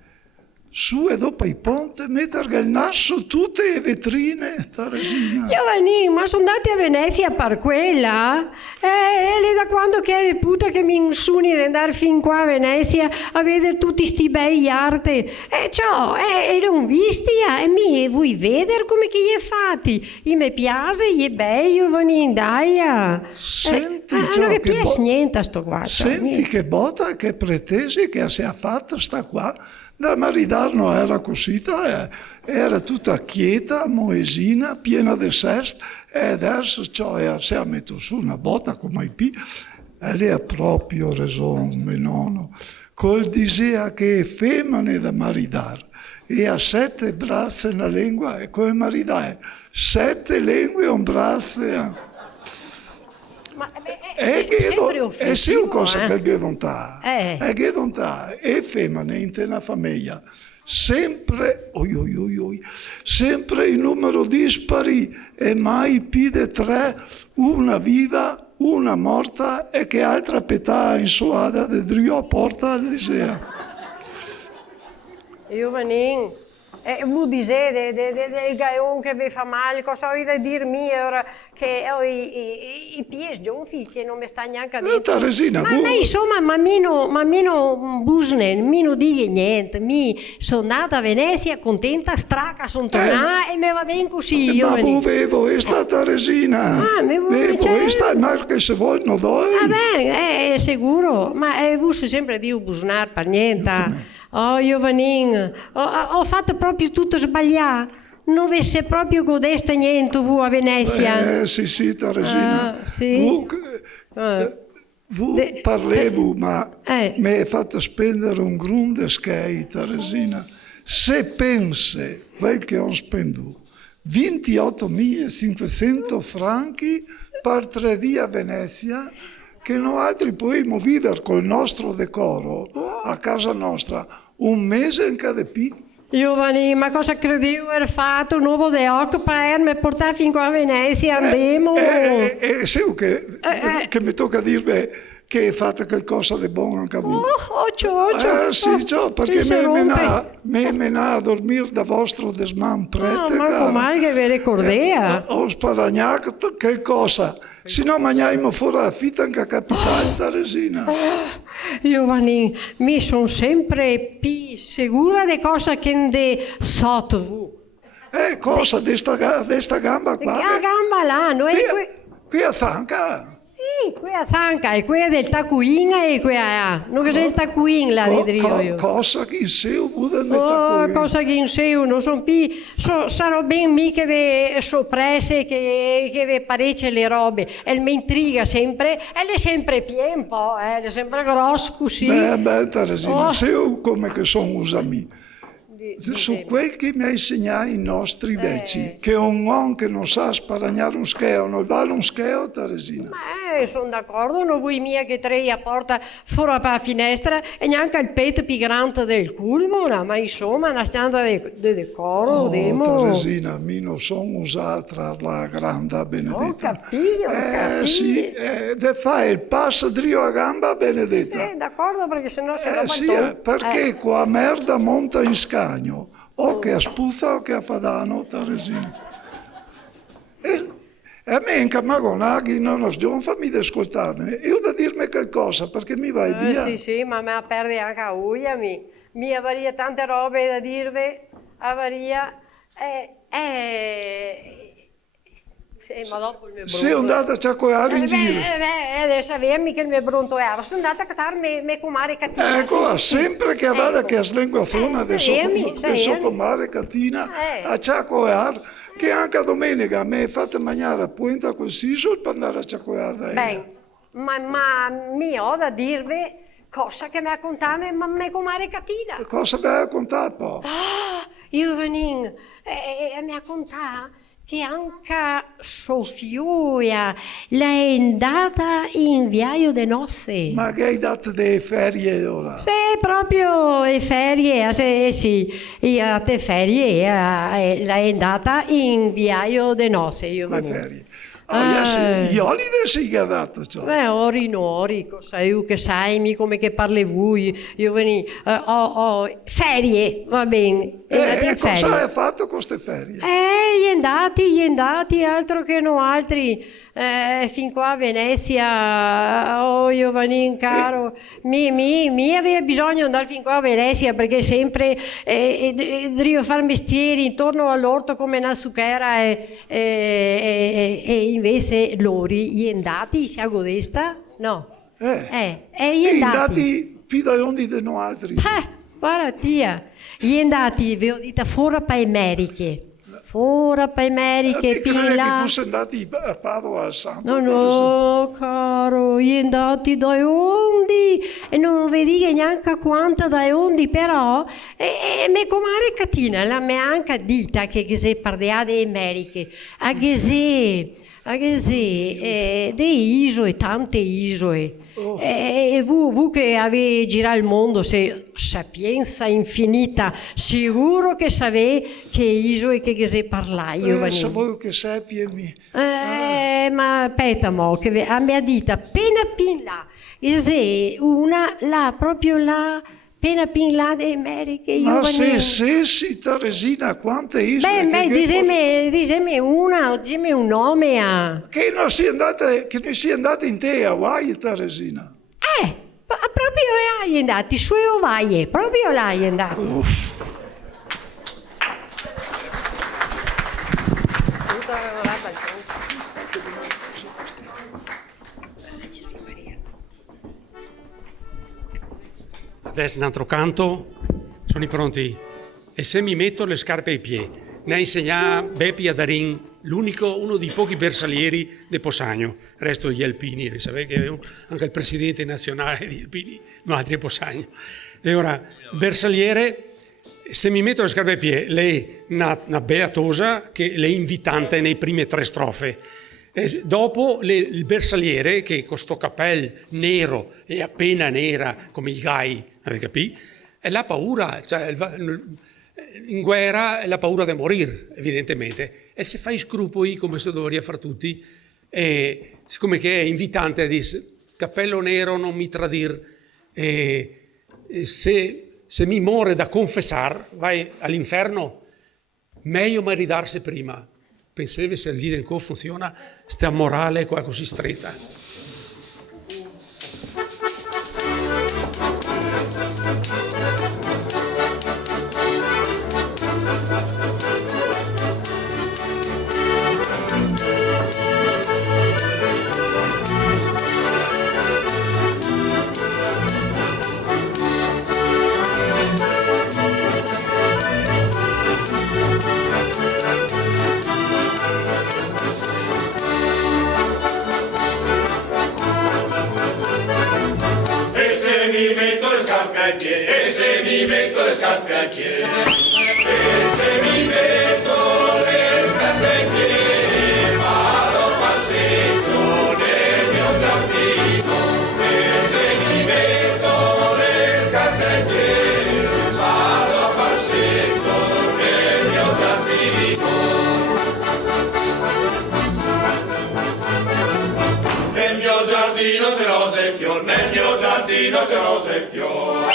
Su e dopo i ponti, mettere il naso tutte le vetrine, Teresina. Giovanni, ma sono andati a Venezia per quella? E da quando che eri puta che mi insuni di andare fin qua a Venezia a vedere tutti sti bei arte. E non visti, e mi vuoi vedere come che gli è fatti? I mi piace, gli è bello, Giovanni, dai. Senti, non mi piace niente a sto qua. Senti che botta, che pretesi che si è fatta sta qua. Da maridarno era così, era tutta quieta, moesina, piena di sest, e adesso si è messo su una botta come IP, e lei ha proprio ragione, mio nonno, col disea che è femmina da maridare, e ha 7 braccia nella lingua, e come maridare 7 lingue e un braccio. Ma è sempre offensivo, sì, una cosa che non sta. È che non sta. È femmina in una famiglia. Sempre, sempre il numero dispari e mai più di 3, una viva, una morta e che altra petà in suada di Drio a porta all'Isea. Io Vanin. Voi dite del gaion che vi fa male, cosa ho da dirmi ora che ho i piedi gonfi che non mi sta neanche a dire. Teresina, ma insomma, ma meno busne, meno dica niente. Mi sono andata a Venezia contenta, straca, sono tornata e mi va bene così. Io ma voi vedo, questa Teresina. Questa è ma che se vogliono doi. È sicuro, ma voi sempre Dio busnar per niente. Oh, Giovanin, ho fatto proprio tutto sbagliato. Non avesse proprio godesto niente voi a Venezia. Sì, Teresina. Sì. Voi parlevo, ma mi hai fatto spendere un grande skate, Teresina. Se pensi quel che ho speso, 28.500 franchi per 3 giorni a Venezia, che noi altri possiamo vivere col nostro decoro a casa nostra un mese in cada P. Giovanni, ma cosa credevi aver fatto? Un nuovo de occhio per me portare fin qua a Venezia? Andiamo. Sì, che mi tocca dirvi che fate qualcosa di buono anche a voi. Ciò, perché mi mena a dormire da vostro desman prete. Ma mai che vi ricordea? Ho sparagnato che cosa? Se no mangiamo fuori la fitta anche a capitale, Teresina. Giovanni, mi sono sempre più sicura di cosa che ne sotto voi. Cosa? Di sta gamba qua? La gamba là, noi qui a Zanca? Sì, qui a Zanca, e qui del tacuin e qui a... Non c'è il tacuin là di Drio. Cosa che in seu vuole mettere cosa che in seu, non sono più... sarò ben mi che vi soppresse, che vi parecchie le robe. E mi intriga sempre, e le sempre pieno un po', le sempre grosso così. Beh, Teresina, seu come che sono usami. Su quel che mi ha insegnato i nostri vecchi, che un uomo che non sa sparagnare un scheo, non vale un scheo, Teresina. Sono d'accordo, non vuoi mia che tre a porta fuori per la finestra e neanche il petto più grande del culo, ma insomma una stanza di decoro. Teresina, mi non sono usata la grande benedetta. Ho capito. Sì, de fare il passo drio a gamba benedetta. D'accordo, perché sennò si sì, perché qua merda monta in scagno, o che a spuzza o che a fadano, Teresina. E a me in Camagonaghi non ho fammi di ascoltarmi. Io da dirmi qualcosa perché mi vai via. Sì, ma me la perdi anche a uia. Mi avaria tante robe da dirvi. Avaria. Ma dopo il mio sei andata a ciaccoare in giro. Adesso avevami che il mio bronto era. Sono andata a catarmi me comare cattina. Ecco, sempre che aveva che a slinguazione del suo comare cattina a ciaccoare. che anche a domenica mi fate mangiare a punta col siso per andare a ciaccoiare da Beh, ma mi ho da dirvi cosa che mi ha contato me comare Catina. Cosa mi ha contato? Io venin e mi ha contato che anche Sofia l'è andata in viaggio de nozze. Ma che hai dato delle ferie ora? Sì, proprio le ferie, sì, le ferie l'è andata in viaggio de nozze. Io Che venin. ferie? Gli holiday sì che ha dato ciò. Beh, ori, cosa io che sai, mi come che parli voi, io veni, ferie, va bene, andate in E cosa ferie. hai fatto con queste ferie? Gli andati, altro che no altri, fin qua a Venezia, oh io veni caro, mi aveva bisogno di andare fin qua a Venezia perché sempre devo fare mestieri intorno all'orto come una zucchera e invece loro, gli andati, si aggodesta? No. Gli andati. Andati più da ondi di noi altri. Guarda tia, gli andati, vi ho detto, fuori per Americhe. Fuori per Americhe, Credo fin che là. fosse andati a Padova al Santo. No, caro, gli andati dai ondi e non vedi neanche quanta dai ondi, però me comare Catina, la me anche dita che se parla di Americhe, a Gesè, de isole, tante isole. E voi che avete girato il mondo, se sapienza infinita, sicuro che sapete che isole che se parlai. Se voi che sappiemi. Ma aspetta mo, che a mia dita, appena pin là, e una là, proprio là, appena pin là delle Americhe. Ma sì, Teresina, quante isole? Beh, disemi una, o disemi un nome a... Che non sia andata in te a Hawaii, Teresina. Proprio là gli andati, sue ovaie, proprio là gli andati. Adesso, d'altro canto, sono pronti. E se mi metto le scarpe ai piedi, ne insegna Beppi a Darin, uno dei pochi bersaglieri di Possagno. Resto gli alpini, sapete che anche il presidente nazionale di alpini, no, altri è Possagno. E ora, bersagliere, se mi metto le scarpe ai piedi, lei una beatosa che le è invitante nei prime 3 strofe. E dopo il bersagliere, che con sto cappello nero e appena nera come i gai, avete capito? È la paura, cioè in guerra è la paura di morire, evidentemente. E se fai scrupoli, come se dovrebbe fare tutti, e siccome che è invitante, dice, cappello nero non mi tradir, e se mi muore da confessar, vai all'inferno, meglio maridarsi prima. Pensavi se il dire in co funziona, sta morale qua così stretta. E se mi metto le scarpe ai piedi, e se mi metto le scarpe ai piedi, vado a passetto nel mio giardino, e se mi metto le scarpe ai piedi, vado a passetto nel mio giardino. Nel mio giardino c'è rose e fior, nel mio giardino c'è rose e fior.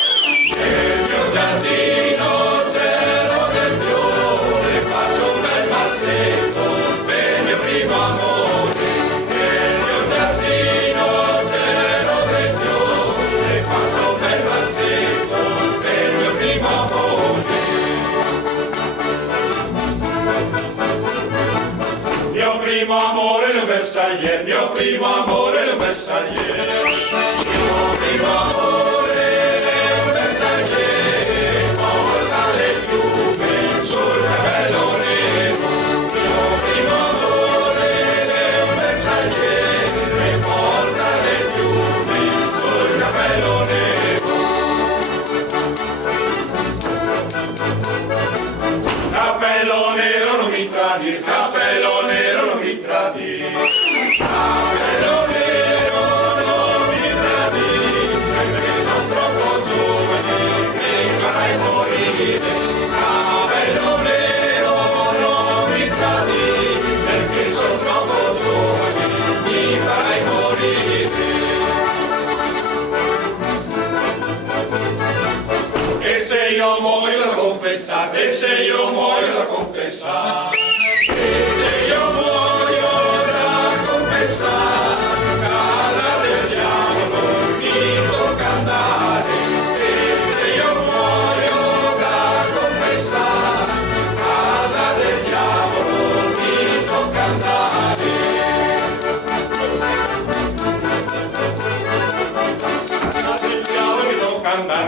Nel mio giardino c'è rose e fiore, faccio un bel massetto per il mio primo amore. Nel mio giardino c'è rose e fiore, faccio un bel massetto per il mio primo amore. Mio primo amore le bersagliere, mio primo amore le bersagliere, mio primo amore le bersagliere, porta le piume sul capello nero, mio io muoio da confessare, e se io muoio da confessare, e se io muoio da confessare, casa del diavolo mi tocca andare, e se io muoio da confessare, casa del diavolo mi tocca andare.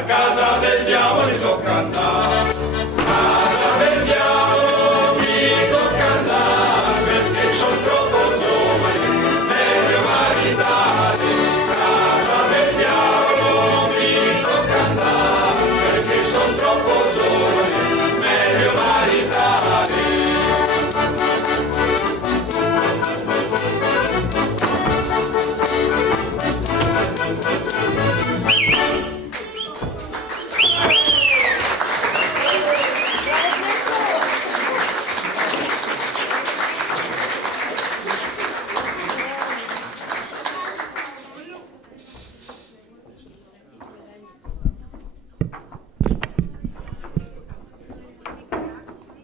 Casa del diavolo mi tocca andare, casa del diavolo mi tocca andare, perché sono troppo giovane, meglio maritare, casa del diavolo mi tocca andare, perché sono troppo giovane, meglio maritare.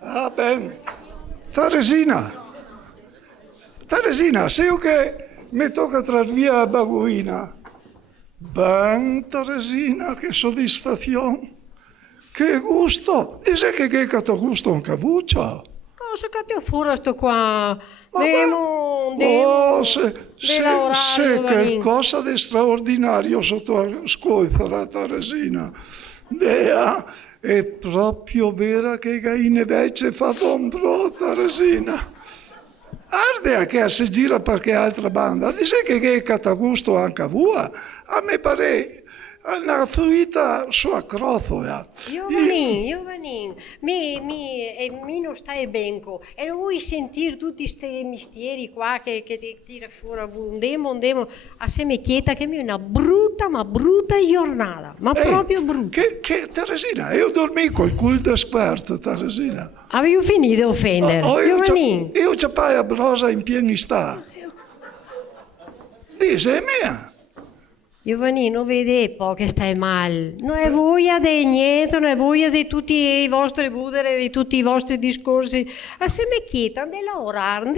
Ah, ben. Teresina, sei che mi tocca trar via a Babuina. Ben, Teresina, che soddisfazione, che gusto. E sai che ti gusto un cavuccia? Cosa che ti fuori sto qua? Oh, se che cosa di straordinario sotto scoiferà, Teresina. Dea, è proprio vera che Gaine invece fa d'ombro, Teresina. Ardea che si gira perché altra banda, dice che catagusto anche a voi, a me pare una zuita sua crozoia. Giovanin, mi non stai bene, e non vuoi sentire tutti questi misteri qua che ti tira fuori un demo, assieme quieta che mi è una brutta giornata, ma proprio brutta. Che Teresina, io dormi col cul d'esperto, Teresina. Avevo finito di offendere, Giovanin. Io c'è paia brosa in pianista. Dice, è mia. Giovanni, non vede poi che stai male. Non è voglia di niente, non è voglia di tutti i vostri budere, di tutti i vostri discorsi. Assieme quieta, di lavorare,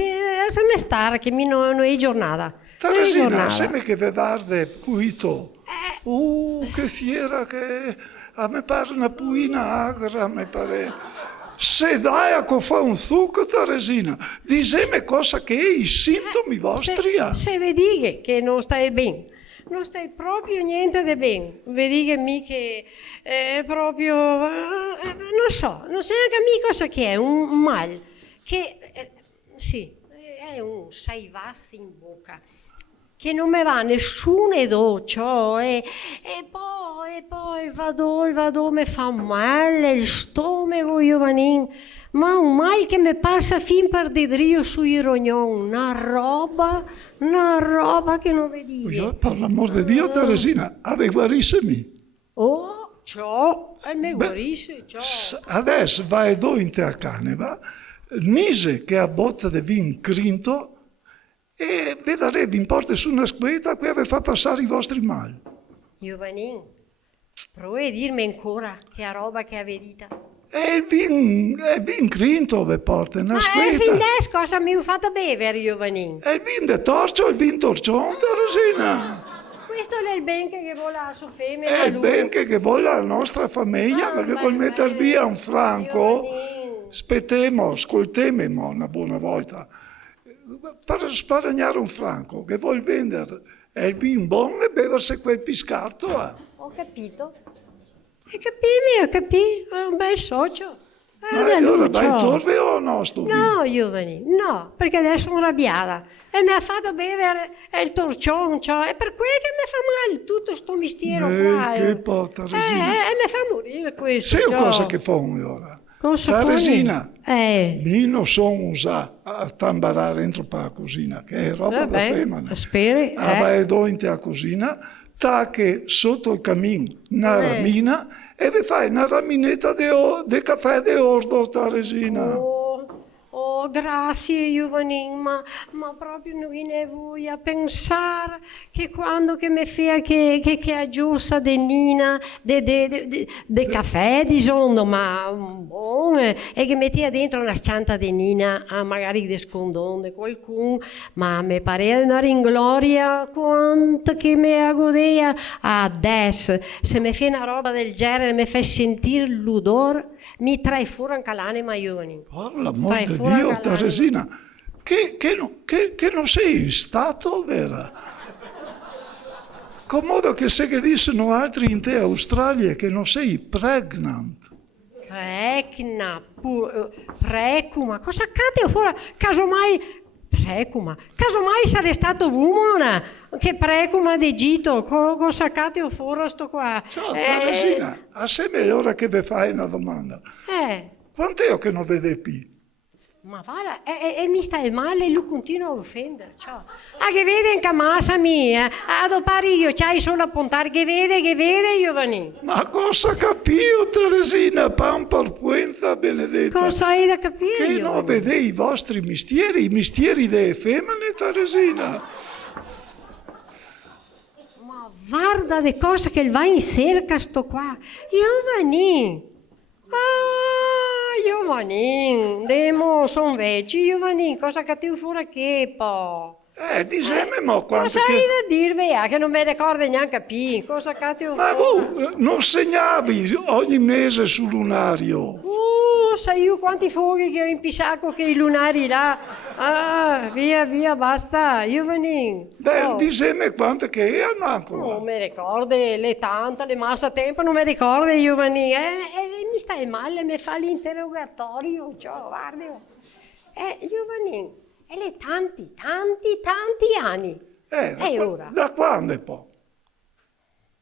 assieme stare, che mi non è giornata. Teresina, assieme che vedarde puito. Che fiera che... A me pare una puina agra, mi pare. Se dai a fa un succo, Teresina, diseme cosa che è i sintomi vostri. Se vedi che non stai bene. Non stai proprio niente di bene, vedi che mica è proprio, non so neanche cosa che è, un mal, che sì, è un saivassi in bocca, che non mi va nessuno doccio e poi il vado mi fa male, il stomaco, Giovanin, ma un mal che mi passa fin per dedrio sui rognon, una roba che non vedi. Per l'amor di Dio, Teresina, ave guarissimi. Oh, ciò, e me guarisce, ciò. Adesso vai dointe a Caneva, mise che a botta di vin crinto e vedrebbe in porte su una squetta che aveva fa passare i vostri mali. Giovanin, provi a dirmi ancora che è roba che è verità. E il vin crinto ve porta una squetta. Ma fin adesso cosa mi hai fatto bere, Giovanin? E il vin de torcio, il vin torcione, Teresina. Questo è il ben che vuole la sua femmina. È il ben che vuole la nostra famiglia, perché vuole mettere via un franco. Aspettiamo, ascoltiamo una buona volta. Per sparagnare un franco, che vuol vendere il vin buono e beversi quel piscarto. Ho capito. Ho capito, è un bel socio. Ma allora vai torve o no, sto No, Giovanni, no, perché adesso sono arrabbiata e mi ha fatto bere il torcione, cioè, è per quello che mi fa male tutto sto mistero qua. Che porta, Resina. Mi fa morire questo. Sai cosa che fa ora? Cosa fa? Resina, io non sono usato a tambarare dentro per la cucina, che è roba da femmina. Speri. Vai davanti alla cucina, tacche sotto il camino una ramina e vi fai una raminetta di caffè di ordo, Resina. Oh, Oh, grazie Giovanin, ma proprio non ne voglio pensare che quando che mi fa che aggiusta de nina, de caffè di sondo, ma un buon, e che metteva dentro una scianta de nina, magari di scondone qualcuno, ma mi pare andare in gloria quanto che mi agodea adesso. Se mi fa una roba del genere, mi fa sentire l'odore, mi trae fuori anche l'anima, Giovanin. Per l'amor di Dio, Teresina, che non sei in stato, vera? Comodo che se che dissero altri in te Australia che non sei pregnant. Precuma, cosa accade fuori? Casomai sarei stato uomo, che precuma d'Egitto, cosa accade fuori sto qua? Ciao Teresina, assieme ora che vi fai una domanda. Quant'è che non vede più? Ma guarda, e mi stai male e lui continua a offendere. Ciao. Che vede in casa mia, a dopare io c'hai solo a puntare, che vede, Giovanni. Ma cosa capio, Teresina, pan per puenta benedetta? Cosa hai da capire? Che Giovanni? non vede i vostri misteri, i misteri delle femmine, Teresina. Ma guarda le cose che va in cerca sto qua. Giovanni. Giovanni, demo son vecchi, Giovanni, cosa che ti fuori che po'? Diciamo, ma quanto cosa che... hai da dirvi, che non mi ricordo neanche più, cosa che ti Ma tu non segnavi ogni mese sul lunario? Sai io quanti fuochi che ho in pisacco che i lunari là. Via, basta, Giovanni. Diciamo quanto che erano ancora? Non mi ricordo, le tante, le masse a tempo, non mi ricordo, Giovanni. Mi stai male, mi fa l'interrogatorio, ciao, guarda. Giovanni, e le tanti anni. Ora? Da quando poi?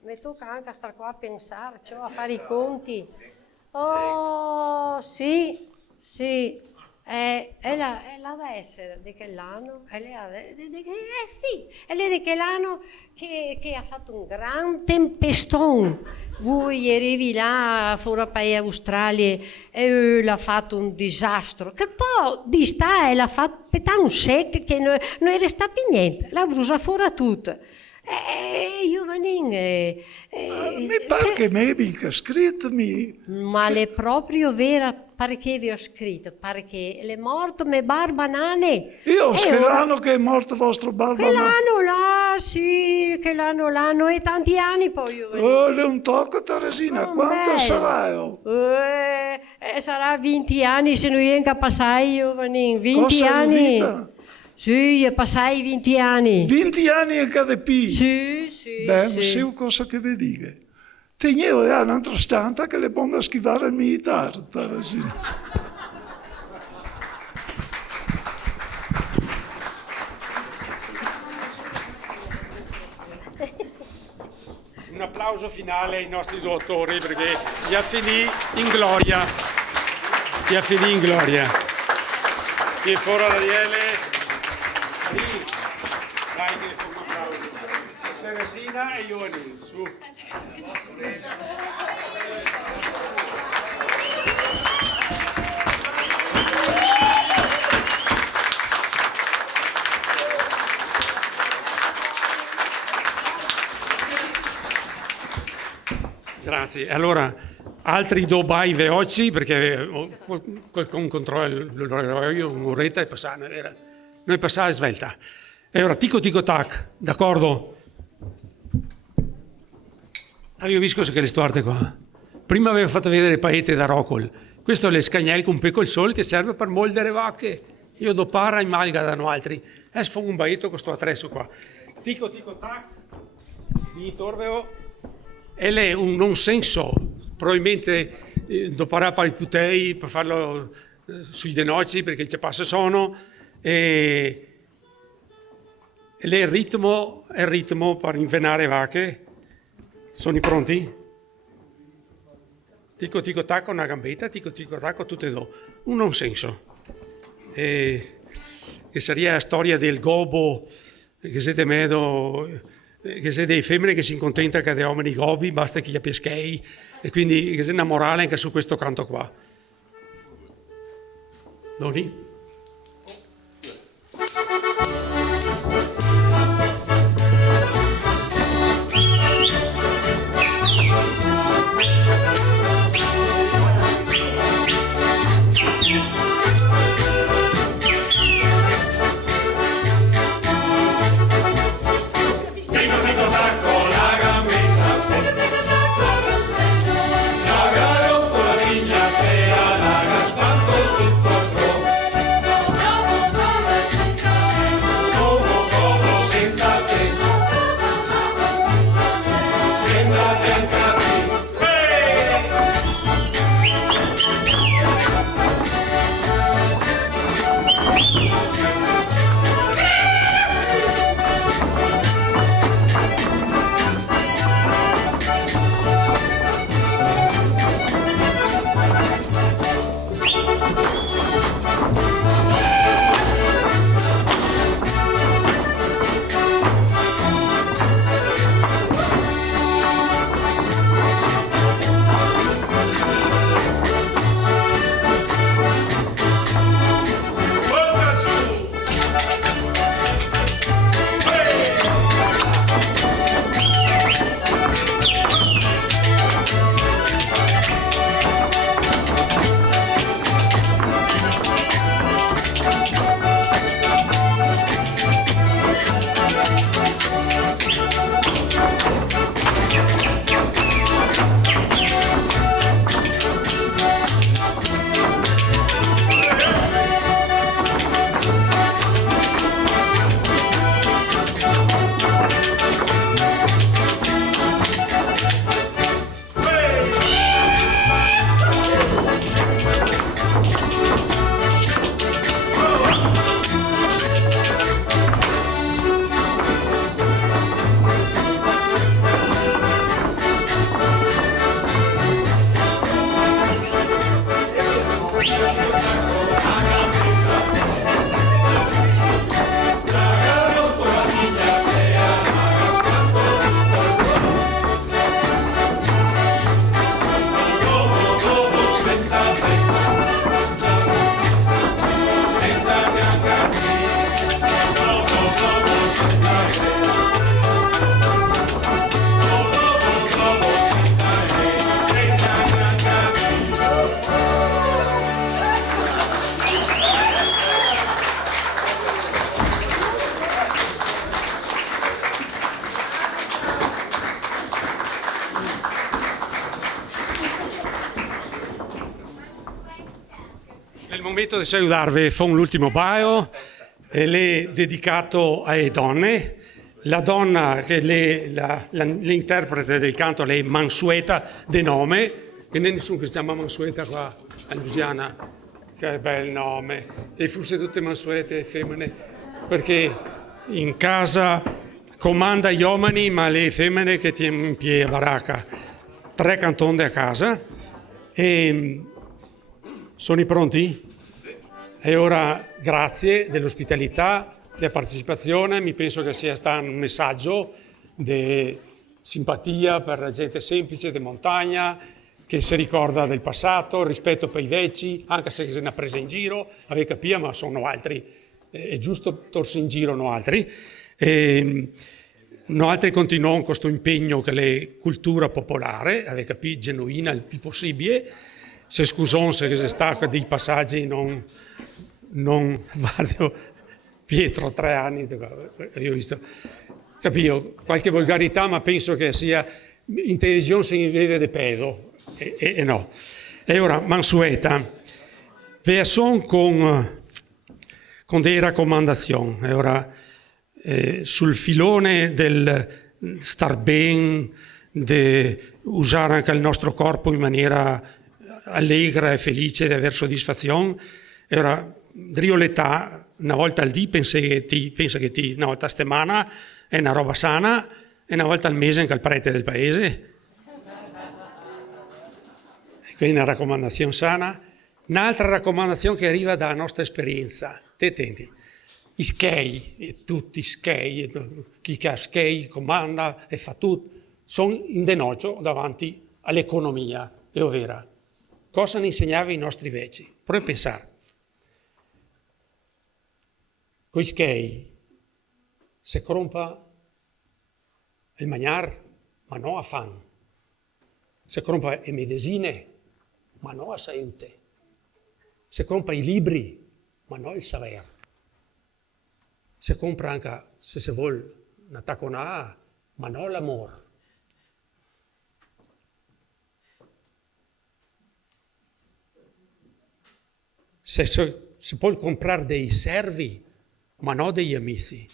Mi tocca anche stare qua a pensare, cioè a fare i conti. Oh, sì. E la da essere di quell'anno, sì, è lei di quell'anno che ha fatto un gran tempestone. Voi arrivi là fuori a Paese Australia e l'ha fatto un disastro. Che poi di sta e l'ha fatto petare un sec che non resta più niente, l'ha bruciata fuori tutta. Giovanni, mi pare che mi abbia scritto. Ma è proprio vera, perché vi ho scritto, perché è morto me barbanane. Io l'anno che è morto vostro barbanane. Quell'anno là, sì, quell'anno là, noi tanti anni poi. È un tocco, Teresina, quanto sarà? Sarà 20 anni se non riesco a passare, Giovanni, 20 Cosa anni. Vita? Sì, passai 20 anni. 20 anni a cada pi? Sì. Beh, sì, cosa che vi dica. Tenevo un'altra stanta che le bombe a schivare il militare, Teresina. Un applauso finale ai nostri due autori perché già finì in gloria. Chi è fuori da Daniele? Dai che fa un applauso. Teresina e Giovanni, su. Grazie. Allora, altri due bai veloci perché qualcuno controlla l'orologio, un'oretta e passare, noi passare svelta. E ora tico tac, d'accordo? Avevo visto che le storie qua. Prima avevo fatto vedere il paese da Rocol. Questo è le scagnelle con pecco il sol che serve per moldere vacche. Io do para in malga danno altri. Adesso fa un baito con sto attrezzo qua. Tico tac, mi torveo. E lei un non senso, probabilmente doparà per i putei per farlo sui denoci perché ci passa sono e lei il ritmo per invenare vacche. Sono pronti? Tico tacco una gambetta, tico tacco tutte e due. Un non senso. Che sarebbe la storia del gobo che siete medo. Che se dei femmine che si incontenta che dei uomini gobi, basta che gli peschei e quindi che se innamorare anche su questo canto qua. Doni? momento di salutarvi, fa l'ultimo baio e l'è dedicato alle donne. La donna che l'interprete del canto è Mansueta de nome, che non è nessuno che si chiama Mansueta qua a Lusiana, che bel nome, e forse tutte Mansuete femmine, perché in casa comanda gli uomini ma le femmine che tiene in piedi a baracca, 3 cantoni a casa. E sono pronti? E ora grazie dell'ospitalità, della partecipazione, mi penso che sia stato un messaggio di simpatia per la gente semplice di montagna, che si ricorda del passato, rispetto per i vecchi, anche se se ne ha presa in giro, avete capito, ma sono altri, è giusto torsi in giro, no altri. Noi altri continuiamo con questo impegno che è cultura popolare, avete capito, genuina il più possibile. Se scusate se c'è stato dei passaggi non guardo Pietro 3 anni, io ho visto, capito, qualche volgarità, ma penso che sia in televisione si vede de pedo, e no. E ora, Mansueta, ve sono con delle raccomandazioni, e ora sul filone del star bene, di usare anche il nostro corpo in maniera allegra e felice di avere soddisfazione. E ora, drio l'età, una volta al dì pensa che una volta a settimana è una roba sana, e una volta al mese anche al prete del paese. E quindi una raccomandazione sana. Un'altra raccomandazione che arriva dalla nostra esperienza, te attenti, i skei, e tutti skei, chi che ha skei comanda e fa tutto, sono in denoccio davanti all'economia, è ovvero. Cosa ne insegnava i nostri vecchi? Provi a pensare. Con i skei se crompa il magnar, ma non a fan. Se crompa le medesine, ma non a salute. Se compra i libri, ma non il saver. Se compra anche, se si vuole, una taconà, ma non l'amore. Se si può comprare dei servi, ma non degli amici.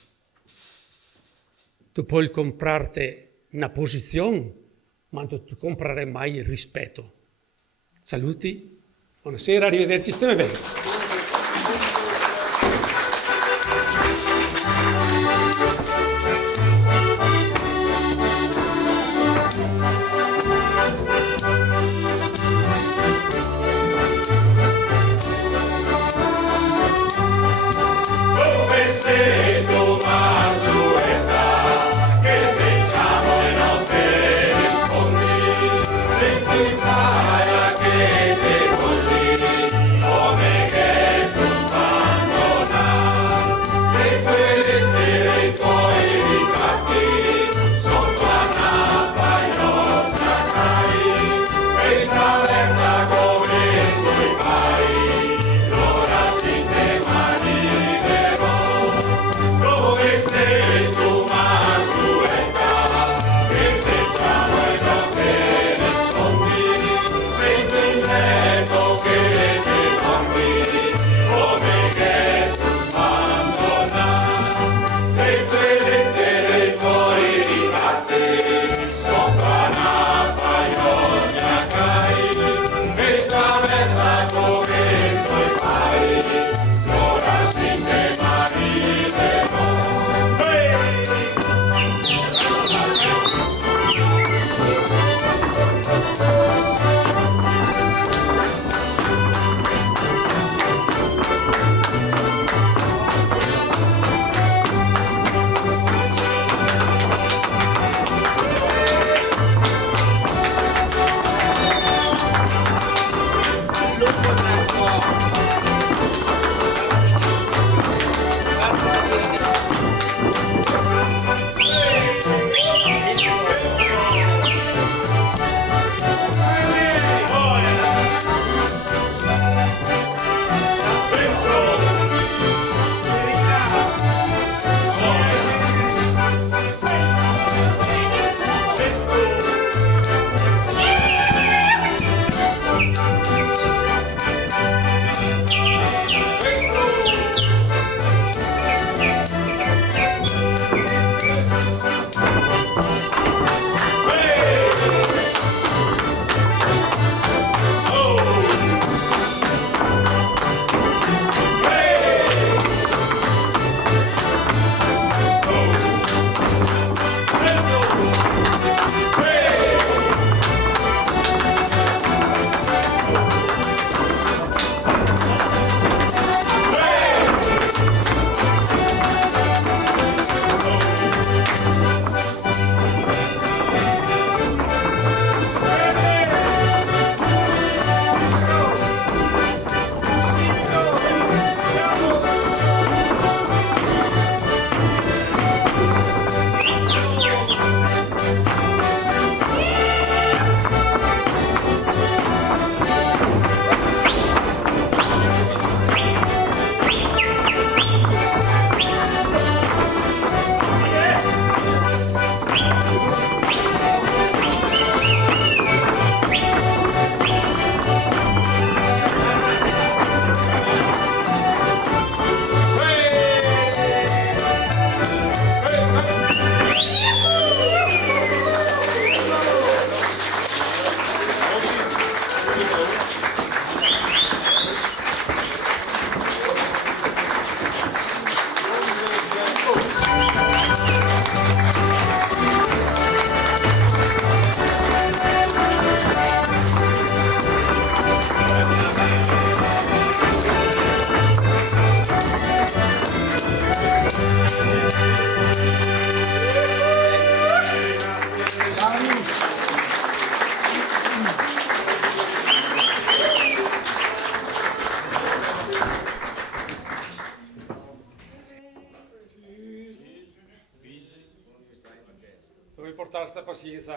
Tu puoi comprarti una posizione, ma non tu comprerai mai il rispetto. Saluti, buonasera, arrivederci, stiamo bene. Che te volvi, come che Devi portare sta pazienza.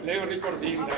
Lei è un ricordino, dai.